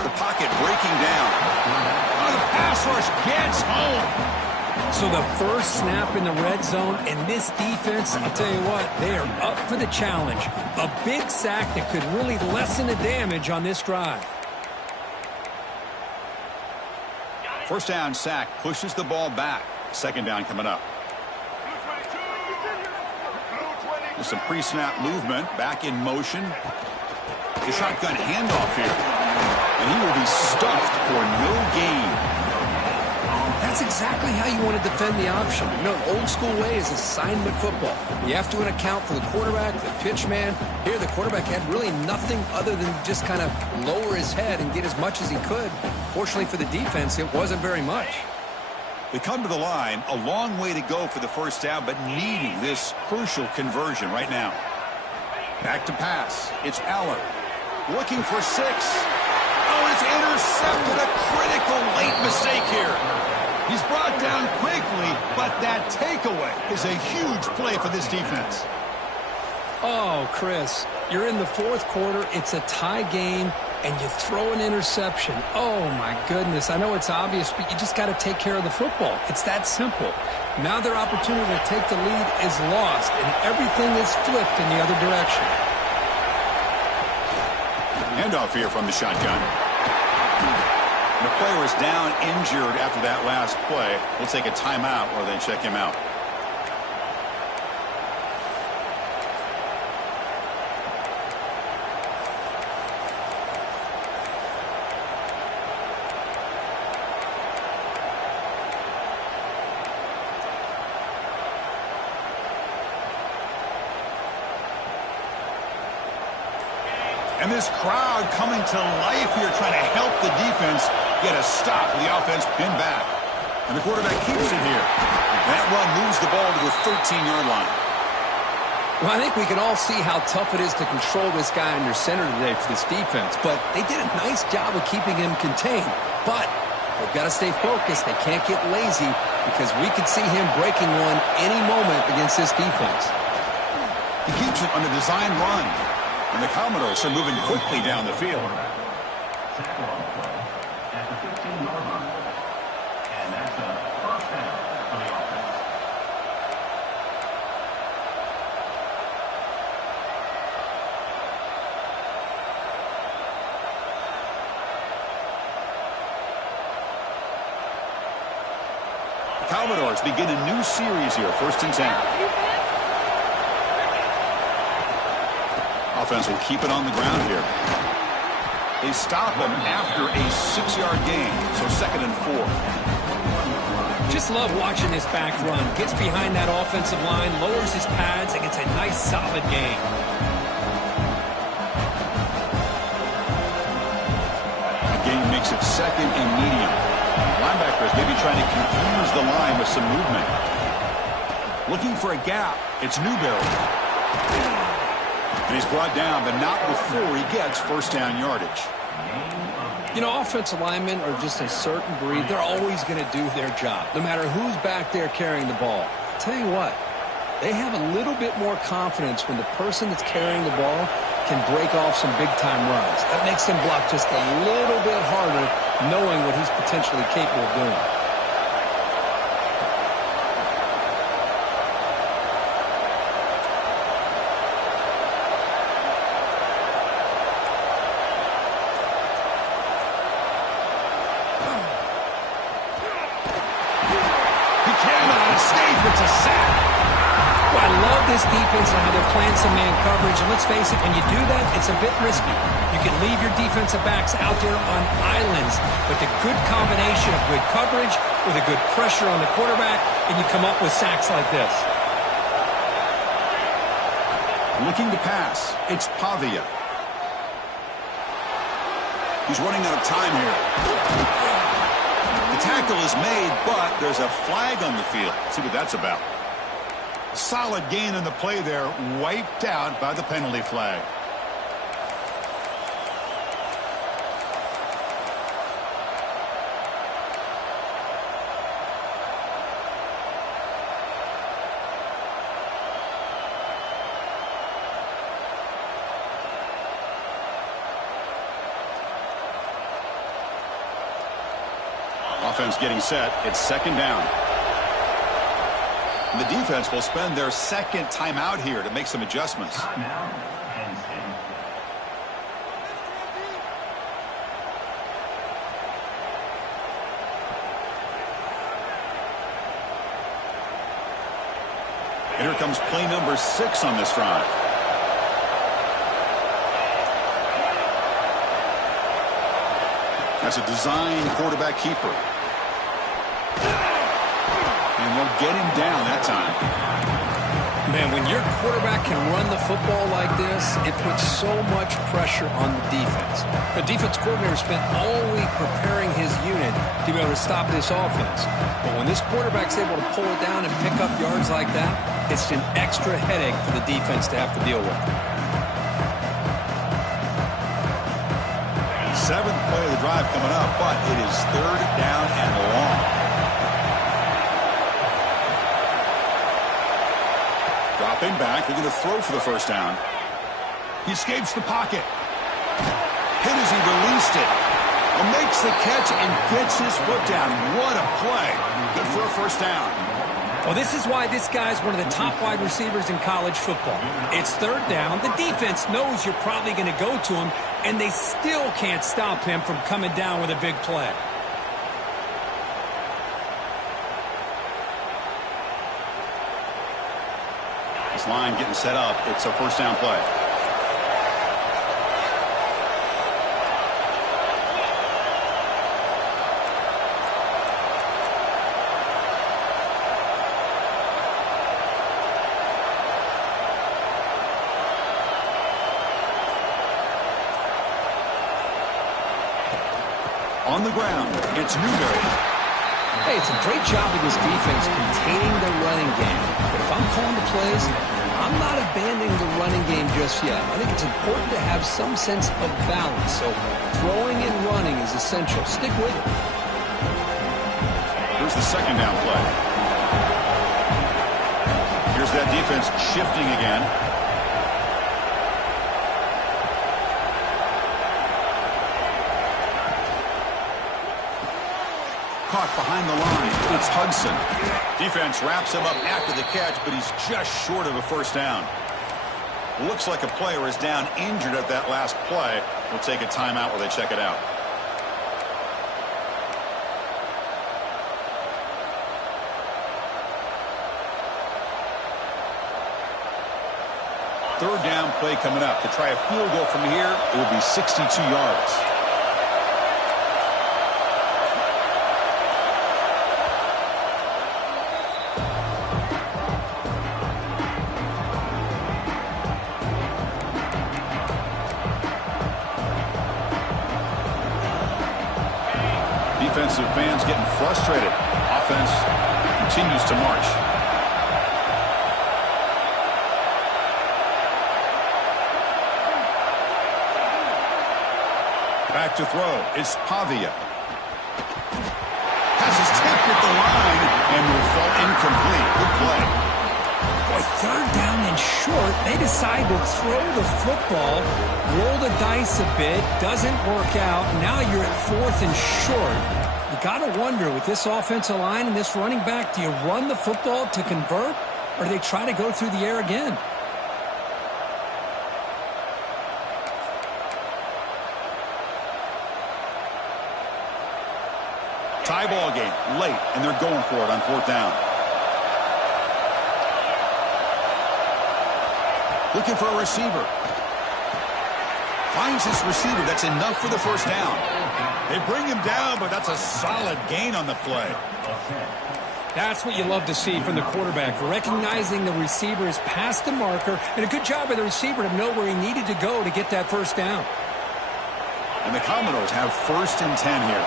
The pocket breaking down. Oh, the pass rush gets home. So the first snap in the red zone, and this defense, I'll tell you what, they are up for the challenge. A big sack that could really lessen the damage on this drive. First down sack, pushes the ball back. 2nd down coming up. There's some pre-snap movement, back in motion. The shotgun handoff here. And he will be stuffed for no gain. That's exactly how you want to defend the option. You know, old school way is assignment football. You have to account for the quarterback, the pitch man. Here, the quarterback had really nothing other than just kind of lower his head and get as much as he could. Fortunately for the defense, it wasn't very much. They come to the line, a long way to go for the first down, but needing this crucial conversion right now. Back to pass. It's Aller. Looking for 6. Oh, it's intercepted. A critical late mistake here. He's brought down quickly, but that takeaway is a huge play for this defense. Oh, Chris, you're in the 4th quarter. It's a tie game, and you throw an interception. Oh, my goodness. I know it's obvious, but you just got to take care of the football. It's that simple. Now their opportunity to take the lead is lost, and everything is flipped in the other direction. Handoff here from the shotgun. The player is down injured after that last play. We'll take a timeout or then check him out. And this crowd coming to life here, trying to help the defense get a stop with the offense pinned back. And the quarterback keeps it here. That run moves the ball to the 13-yard line. Well, I think we can all see how tough it is to control this guy under center today for this defense. But they did a nice job of keeping him contained. But they've got to stay focused. They can't get lazy because we could see him breaking one any moment against this defense. He keeps it on a design run. And the Commodores are moving quickly down the field. At the 15-yard line. And that's a first down for the offense. The Commodores begin a new series here, 1st and 10. Offense will keep it on the ground here. They stop him after a 6-yard gain, so 2nd and 4. Just love watching this back run. Gets behind that offensive line, lowers his pads, and gets a nice solid gain. The gain makes it 2nd and medium. Linebackers maybe trying to confuse the line with some movement. Looking for a gap, it's Newberry. And he's brought down, but not before he gets first down yardage. You know, offensive linemen are just a certain breed. They're always going to do their job, no matter who's back there carrying the ball. I'll tell you what, they have a little bit more confidence when the person that's carrying the ball can break off some big-time runs. That makes them block just a little bit harder, knowing what he's potentially capable of doing. Defense and how they're playing some man coverage. And let's face it, when you do that, it's a bit risky. You can leave your defensive backs out there on islands, but the good combination of good coverage with a good pressure on the quarterback, and you come up with sacks like this. Looking to pass, it's Pavia. He's running out of time here. The tackle is made, but there's a flag on the field. Let's see what that's about. Solid gain on the play there, wiped out by the penalty flag. Offense getting set. It's 2nd down. The defense will spend their 2nd timeout here to make some adjustments. And here comes play number 6 on this drive. That's a design quarterback keeper. And they'll get him down that time. Man, when your quarterback can run the football like this, it puts so much pressure on the defense. The defense coordinator spent all week preparing his unit to be able to stop this offense. But when this quarterback's able to pull it down and pick up yards like that, it's an extra headache for the defense to have to deal with. 7th play of the drive coming up, but it is 3rd down and long. Dropping back, they're going to throw for the first down. He escapes the pocket. Hit as he released it. And makes the catch and gets his foot down. What a play. Good for a first down. Well, this is why this guy's one of the top wide receivers in college football. It's 3rd down. The defense knows you're probably going to go to him, and they still can't stop him from coming down with a big play. This line getting set up. It's a first down play. On the ground, it's Newberry. Hey, it's a great job of this defense containing the running game. But if I'm calling the plays, I'm not abandoning the running game just yet. I think it's important to have some sense of balance. So throwing and running is essential. Stick with it. Here's the second down play. Here's that defense shifting again. Caught behind the line. It's Hudson. Defense wraps him up after the catch, but he's just short of a first down. Looks like a player is down injured at that last play. We'll take a timeout while they check it out. Third down play coming up. To try a field goal from here, it will be 62 yards. Defensive fans getting frustrated. Offense continues to march. Back to throw. It's Pavia. Pass is tipped at the line and will fall incomplete. Good play. Boy, third down and short. They decide to throw the football, roll the dice a bit, doesn't work out. Now you're at fourth and short. You got to wonder, with this offensive line and this running back, do you run the football to convert, or do they try to go through the air again? Tie ball game late, and they're going for it on fourth down. Looking for a receiver. Finds his receiver. That's enough for the first down. They bring him down, but that's a solid gain on the play. That's what you love to see from the quarterback, recognizing the receiver is past the marker, and a good job by the receiver to know where he needed to go to get that first down. And the Commodores have 1st and 10 here.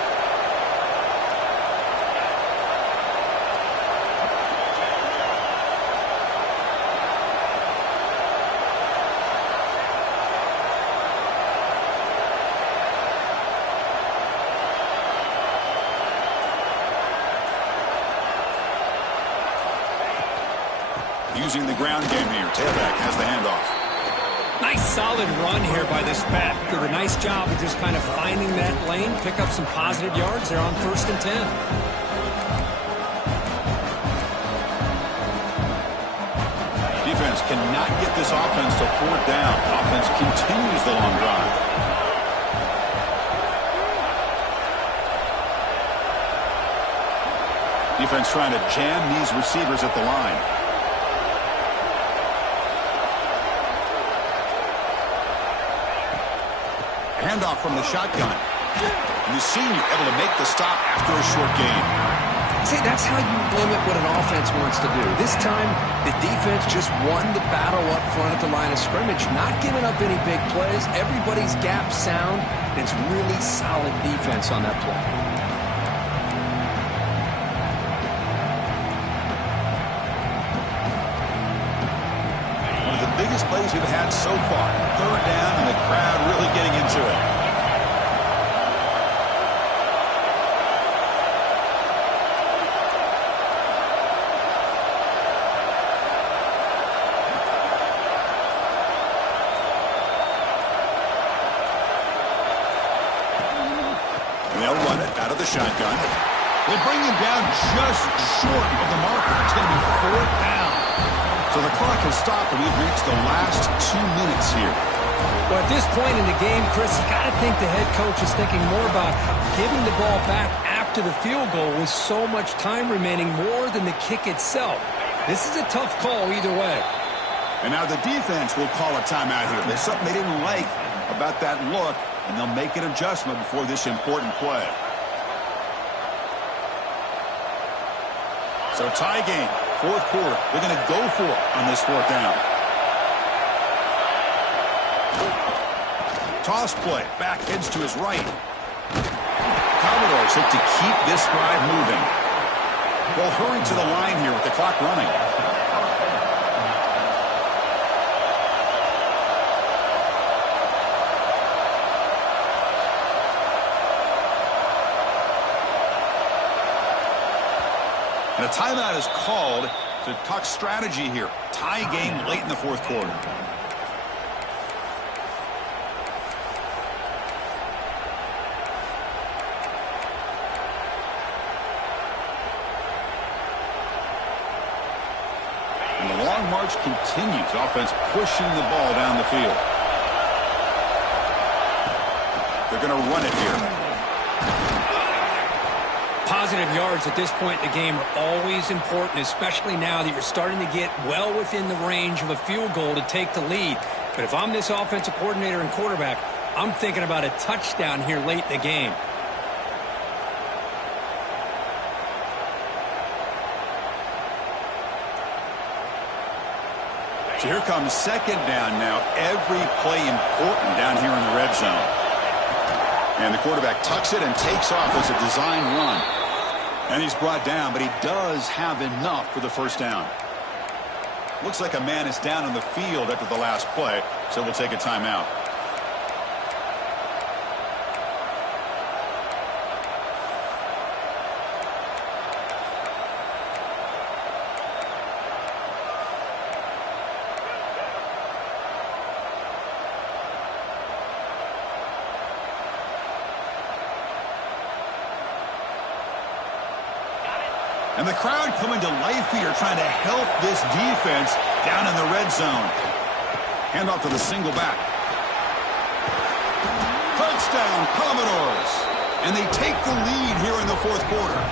Using the ground game here. Tailback has the handoff. Nice solid run here by this back. Did a nice job of just kind of finding that lane, pick up some positive yards there on 1st and 10. Defense cannot get this offense to fourth down. Offense continues the long drive. Defense trying to jam these receivers at the line. Handoff from the shotgun. And the senior able to make the stop after a short gain. See, that's how you limit what an offense wants to do. This time, the defense just won the battle up front at the line of scrimmage, not giving up any big plays. Everybody's gap sound. It's really solid defense on that play. One of the biggest plays we've had so far. Third down and the crowd really getting into it. And they'll run it out of the shotgun. They bring him down just short of the marker. It's going to be fourth down. So the clock has stopped, and we've reached the last 2 minutes here. Well, at this point in the game, Chris, you got to think the head coach is thinking more about giving the ball back after the field goal with so much time remaining more than the kick itself. This is a tough call either way. And now the defense will call a timeout here. There's something they didn't like about that look, and they'll make an adjustment before this important play. So tie game, fourth quarter. They're going to go for it on this fourth down. Toss play, back heads to his right. Cowboys quarterbacks look to keep this drive moving. They'll hurry to the line here with the clock running. And a timeout is called to talk strategy here. Tie game late in the fourth quarter. And the long march continues. Offense pushing the ball down the field. They're going to run it here. Positive yards at this point in the game are always important, especially now that you're starting to get well within the range of a field goal to take the lead. But if I'm this offensive coordinator and quarterback, I'm thinking about a touchdown here late in the game. So here comes second down now. Every play important down here in the red zone. And the quarterback tucks it and takes off as a design run. And he's brought down, but he does have enough for the first down. Looks like a man is down on the field after the last play, so we'll take a timeout. And the crowd coming to life here, trying to help this defense down in the red zone. Hand off to the single back. Touchdown, Commodores. And they take the lead here in the fourth quarter.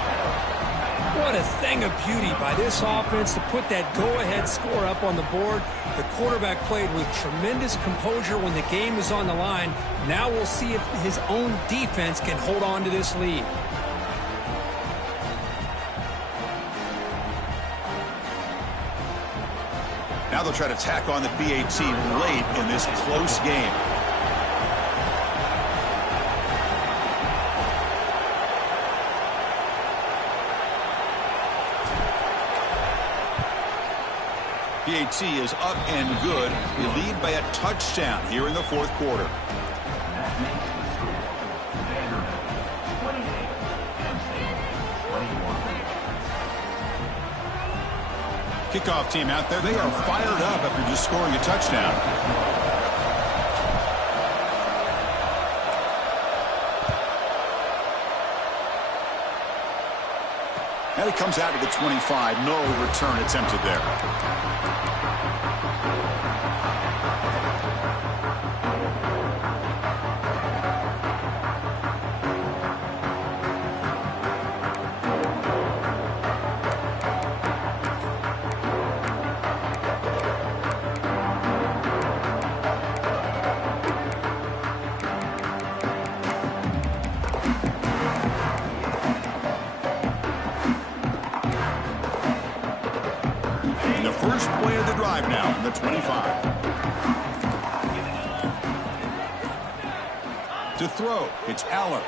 What a thing of beauty by this offense to put that go-ahead score up on the board. The quarterback played with tremendous composure when the game was on the line. Now we'll see if his own defense can hold on to this lead. Now they'll try to tack on the PAT late in this close game. PAT is up and good. We lead by a touchdown here in the fourth quarter. Kickoff team out there. They are fired up after just scoring a touchdown. And it comes out to the 25. No return attempted there. First play of the drive now from the 25. To throw, it's Aller.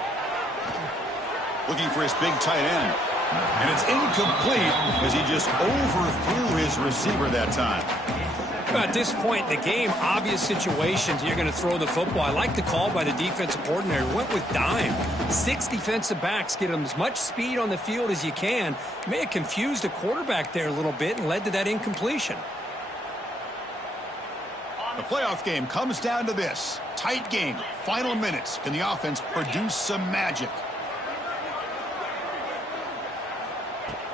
Looking for his big tight end. And it's incomplete as he just overthrew his receiver that time. At this point in the game, obvious situations, you're going to throw the football. I like the call by the defensive coordinator. Went with dime. 6 defensive backs, get them as much speed on the field as you can. May have confused the quarterback there a little bit and led to that incompletion. The playoff game comes down to this. Tight game. Final minutes. Can the offense produce some magic?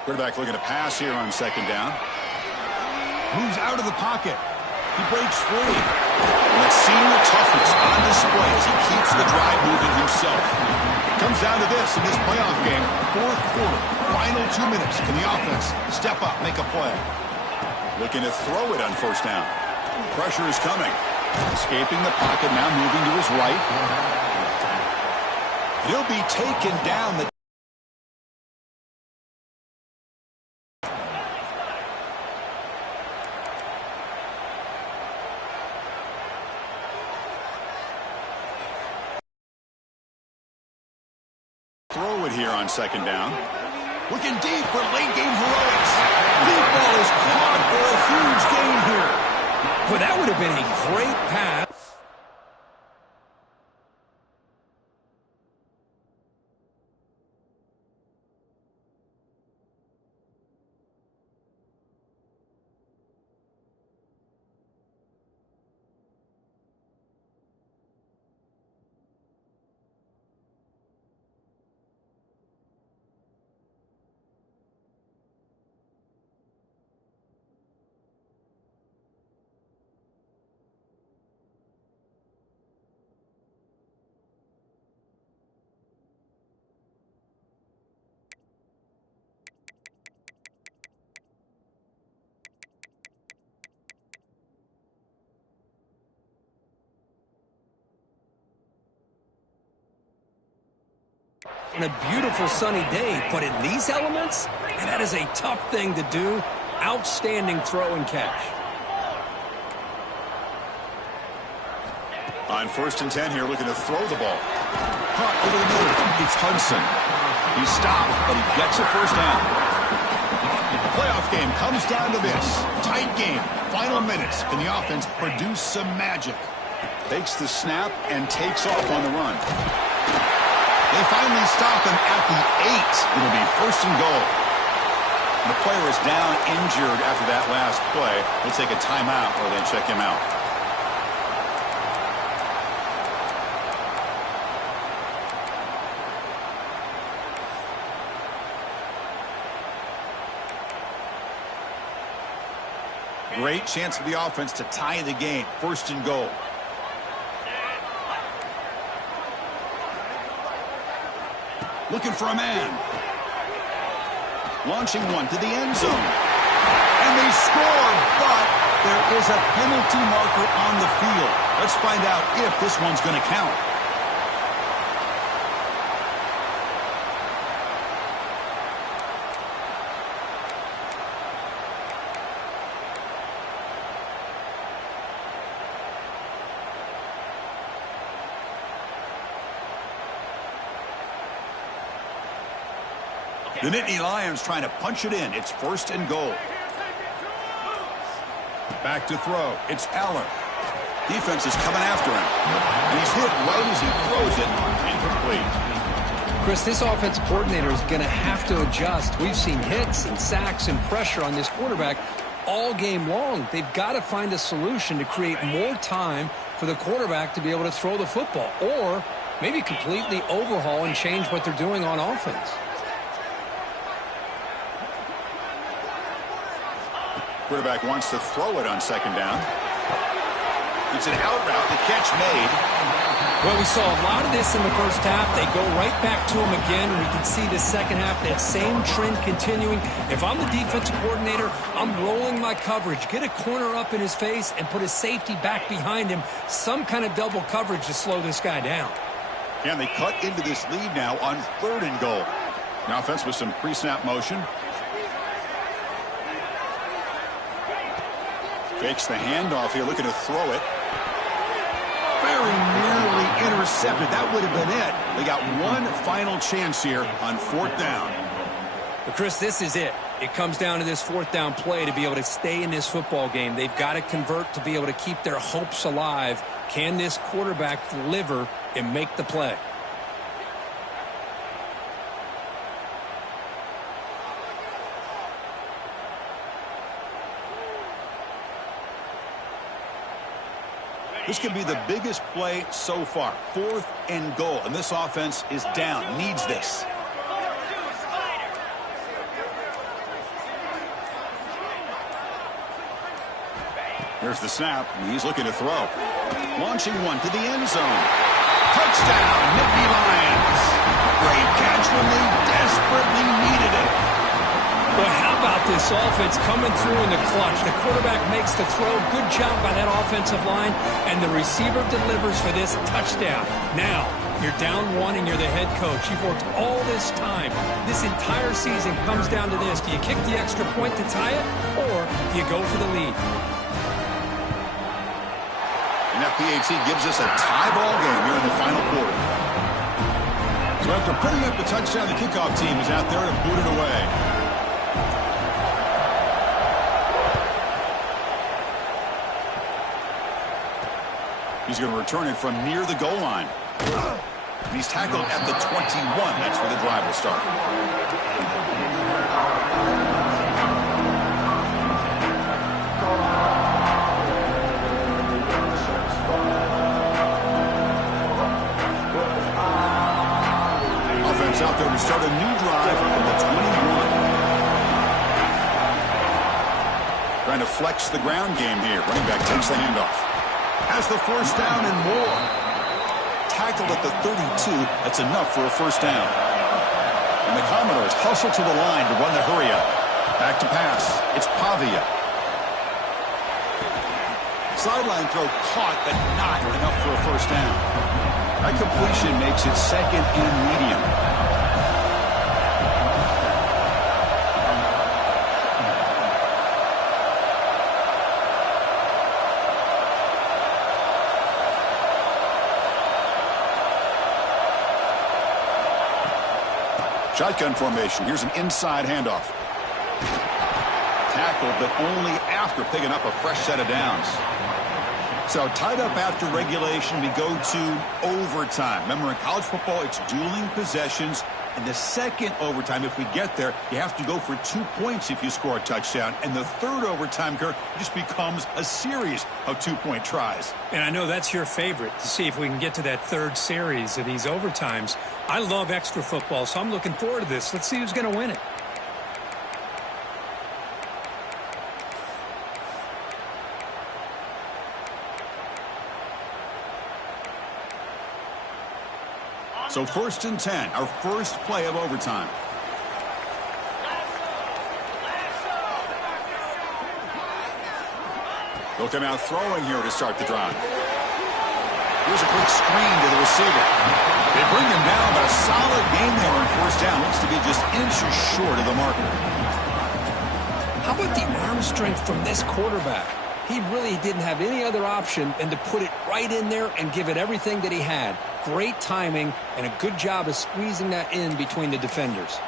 Quarterback looking to pass here on second down. Moves out of the pocket. He breaks free. And that senior toughness on display as he keeps the drive moving himself. Comes down to this in this playoff game. Fourth quarter. Final 2 minutes. Can the offense step up, make a play? Looking to throw it on first down. Pressure is coming. Escaping the pocket, now moving to his right. He'll be taken down. The throw it here on second down. Looking deep for late game heroics. Deep ball is caught for a huge gain here. Well, that would have been a great pass. On a beautiful sunny day, but in these elements, and that is a tough thing to do. Outstanding throw and catch. On 1st and 10 here, looking to throw the ball. Caught over the middle. It's Hudson. He's stopped, but he gets a first down. The playoff game comes down to this. Tight game. Final minutes. Can the offense produce some magic? Takes the snap and takes off on the run. They finally stop him at the 8. It'll be 1st and goal. The player is down injured after that last play. They'll take a timeout or then check him out. Great chance for the offense to tie the game. 1st and goal. Looking for a man. Launching one to the end zone. And they score, but there is a penalty marker on the field. Let's find out if this one's going to count. The Nittany Lions trying to punch it in. It's 1st and goal. Back to throw. It's Aller. Defense is coming after him. And he's hit right as he throws it. Incomplete. Chris, this offense coordinator is going to have to adjust. We've seen hits and sacks and pressure on this quarterback all game long. They've got to find a solution to create more time for the quarterback to be able to throw the football. Or maybe completely overhaul and change what they're doing on offense. Quarterback wants to throw it on 2nd down. It's an out route. The catch made. Well, we saw a lot of this in the first half. They go right back to him again, and we can see the second half, that same trend continuing. If I'm the defensive coordinator, I'm rolling my coverage. Get a corner up in his face and put a safety back behind him. Some kind of double coverage to slow this guy down. And they cut into this lead now on 3rd and goal. The offense with some pre-snap motion. Fakes the handoff here, looking to throw it. Very nearly intercepted. That would have been it. They got one final chance here on 4th down. But Chris, this is it. It comes down to this 4th down play to be able to stay in this football game. They've got to convert to be able to keep their hopes alive. Can this quarterback deliver and make the play? This could be the biggest play so far. 4th and goal. And this offense is down. Needs this. Here's the snap. He's looking to throw. Launching one to the end zone. Touchdown, Nittany Lions. Great catch when they desperately needed it. Well, how about this offense coming through in the clutch? The quarterback makes the throw. Good job by that offensive line. And the receiver delivers for this touchdown. Now, you're down 1 and you're the head coach. You've worked all this time. This entire season comes down to this. Do you kick the extra point to tie it, or do you go for the lead? And that PAT gives us a tie ball game here in the final quarter. So So after putting up the touchdown, the kickoff team is out there to boot it away. He's going to return it from near the goal line. And he's tackled at the 21. That's where the drive will start. Offense out there to start a new drive from the 21. Trying to flex the ground game here. Running back takes the handoff. Has the first down and more. Tackled at the 32. That's enough for a first down. And the Commodores hustle to the line to run the hurry up. Back to pass. It's Pavia. Sideline throw caught, but not enough for a first down. That completion makes it second and medium. Shotgun formation. Here's an inside handoff. Tackled, but only after picking up a fresh set of downs. So tied up after regulation, we go to overtime. Remember, in college football, it's dueling possessions. In the second overtime, if we get there, you have to go for 2 points if you score a touchdown. And the third overtime, Kurt, just becomes a series of 2-point tries. And I know that's your favorite, to see if we can get to that third series of these overtimes. I love extra football, so I'm looking forward to this. Let's see who's going to win it. So 1st and 10, our first play of overtime. They'll come out throwing here to start the drive. Here's a quick screen to the receiver. They bring him down, but a solid game there on first down. Looks to be just inches short of the marker. How about the arm strength from this quarterback? He really didn't have any other option than to put it right in there and give it everything that he had. Great timing and a good job of squeezing that in between the defenders.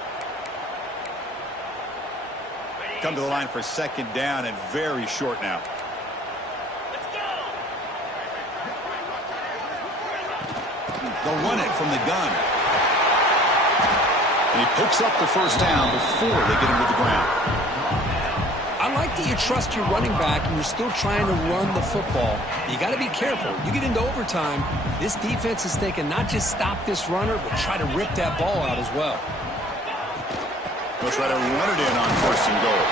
Come to the line for second down and very short now. They'll run it from the gun. And he picks up the first down before they get him to the ground. I like that you trust your running back and you're still trying to run the football. You got to be careful. You get into overtime, this defense is thinking not just stop this runner, but try to rip that ball out as well. They'll try to run it in on 1st and goal.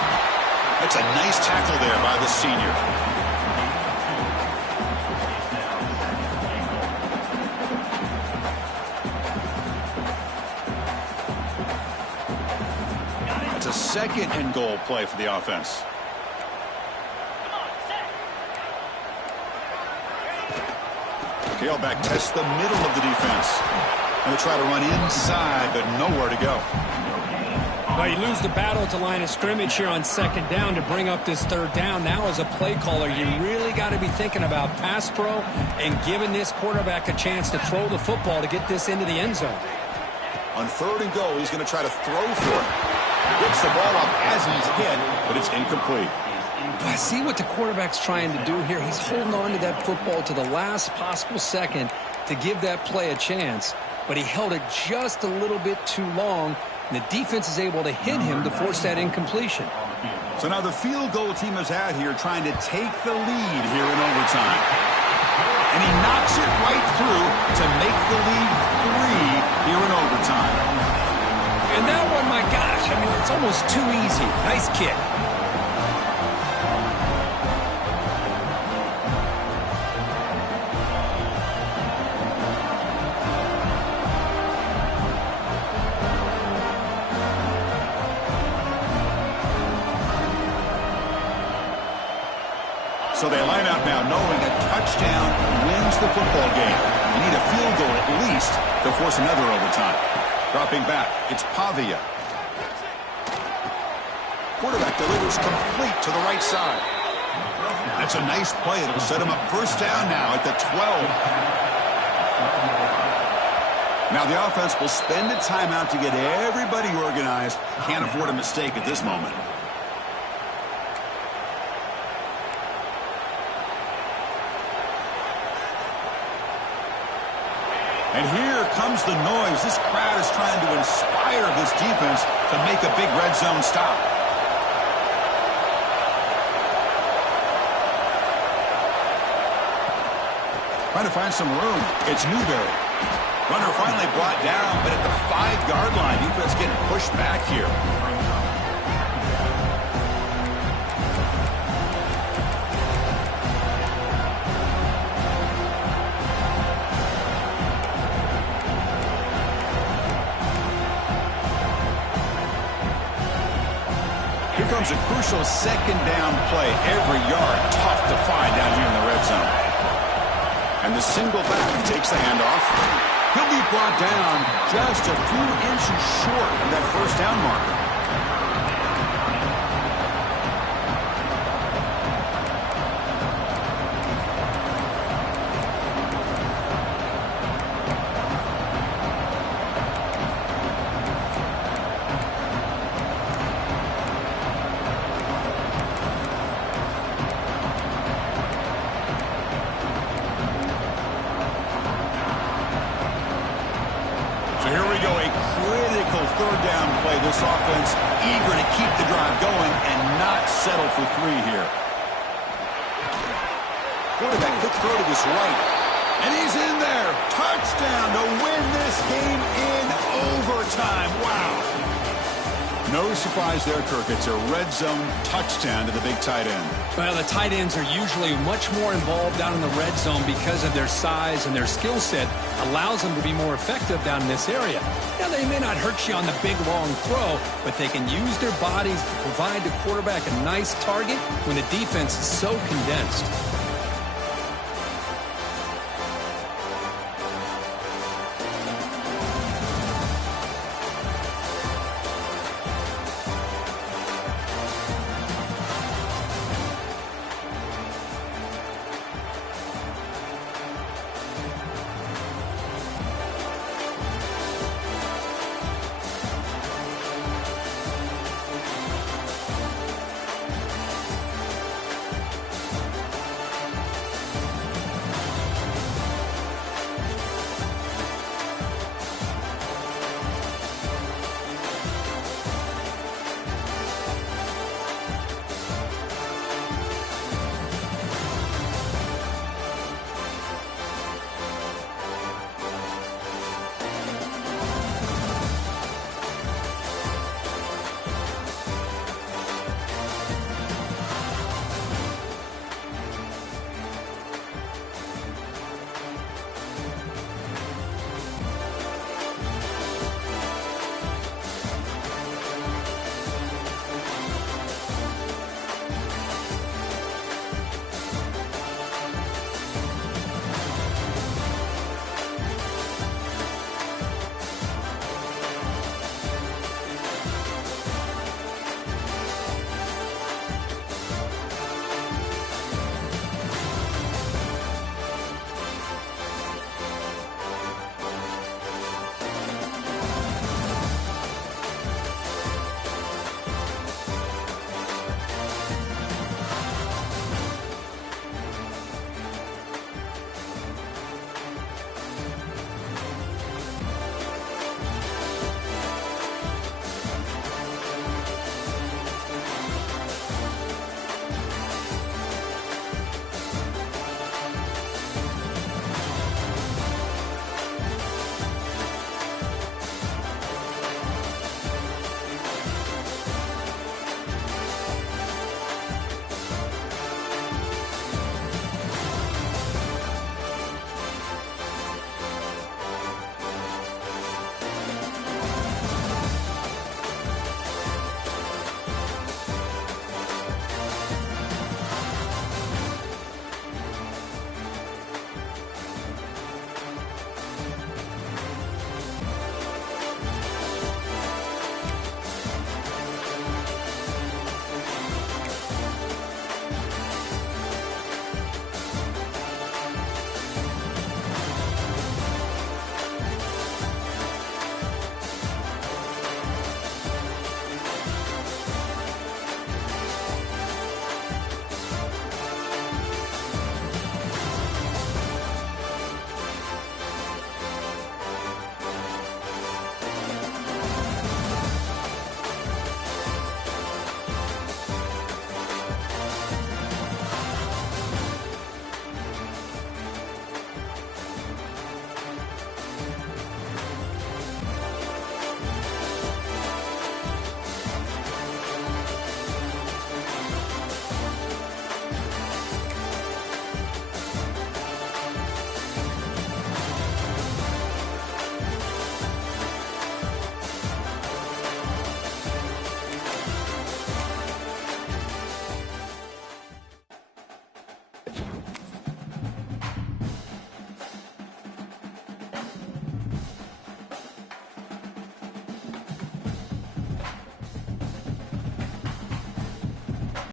That's a nice tackle there by the senior. It's a 2nd and goal play for the offense. Tailback tests the middle of the defense. And they try to run inside, but nowhere to go. Well, you lose the battle at the line of scrimmage here on 2nd down to bring up this 3rd down. Now as a play caller, you really got to be thinking about pass pro and giving this quarterback a chance to throw the football to get this into the end zone. On 3rd and goal, he's going to try to throw for it. Gets the ball up as he's hit, but it's incomplete. I see what the quarterback's trying to do here. He's holding on to that football to the last possible second to give that play a chance, but he held it just a little bit too long, and the defense is able to hit him to force that incompletion. So now the field goal team is out here trying to take the lead here in overtime. And he knocks it right through to make the lead 3 here in overtime. And that one, my gosh, I mean, it's almost too easy. Nice kick. So they line up now knowing a touchdown wins the football game. You need a field goal at least to force another overtime. Dropping back, it's Pavia. Quarterback delivers complete to the right side. That's a nice play. It'll set him up first down now at the 12. Now the offense will spend a timeout to get everybody organized. Can't afford a mistake at this moment. And here comes the noise. This crowd is trying to inspire this defense to make a big red zone stop. Trying to find some room. It's Newberry. Runner finally brought down, but at the 5-yard line, defense getting pushed back here. Here comes a crucial second down play. Every yard tough to find down here in the red zone. And the single back takes the handoff. He'll be brought down just a few inches short of that first down marker. Third down play. This offense eager to keep the drive going and not settle for 3 here. Quarterback, quick throw to his right. And he's in there. Touchdown to win this game in overtime. Wow. No surprise there, Kirk. It's a red zone touchdown to the big tight end. Well, the tight ends are usually much more involved down in the red zone because of their size and their skill set allows them to be more effective down in this area. Now, they may not hurt you on the big, long throw, but they can use their bodies to provide the quarterback a nice target when the defense is so condensed.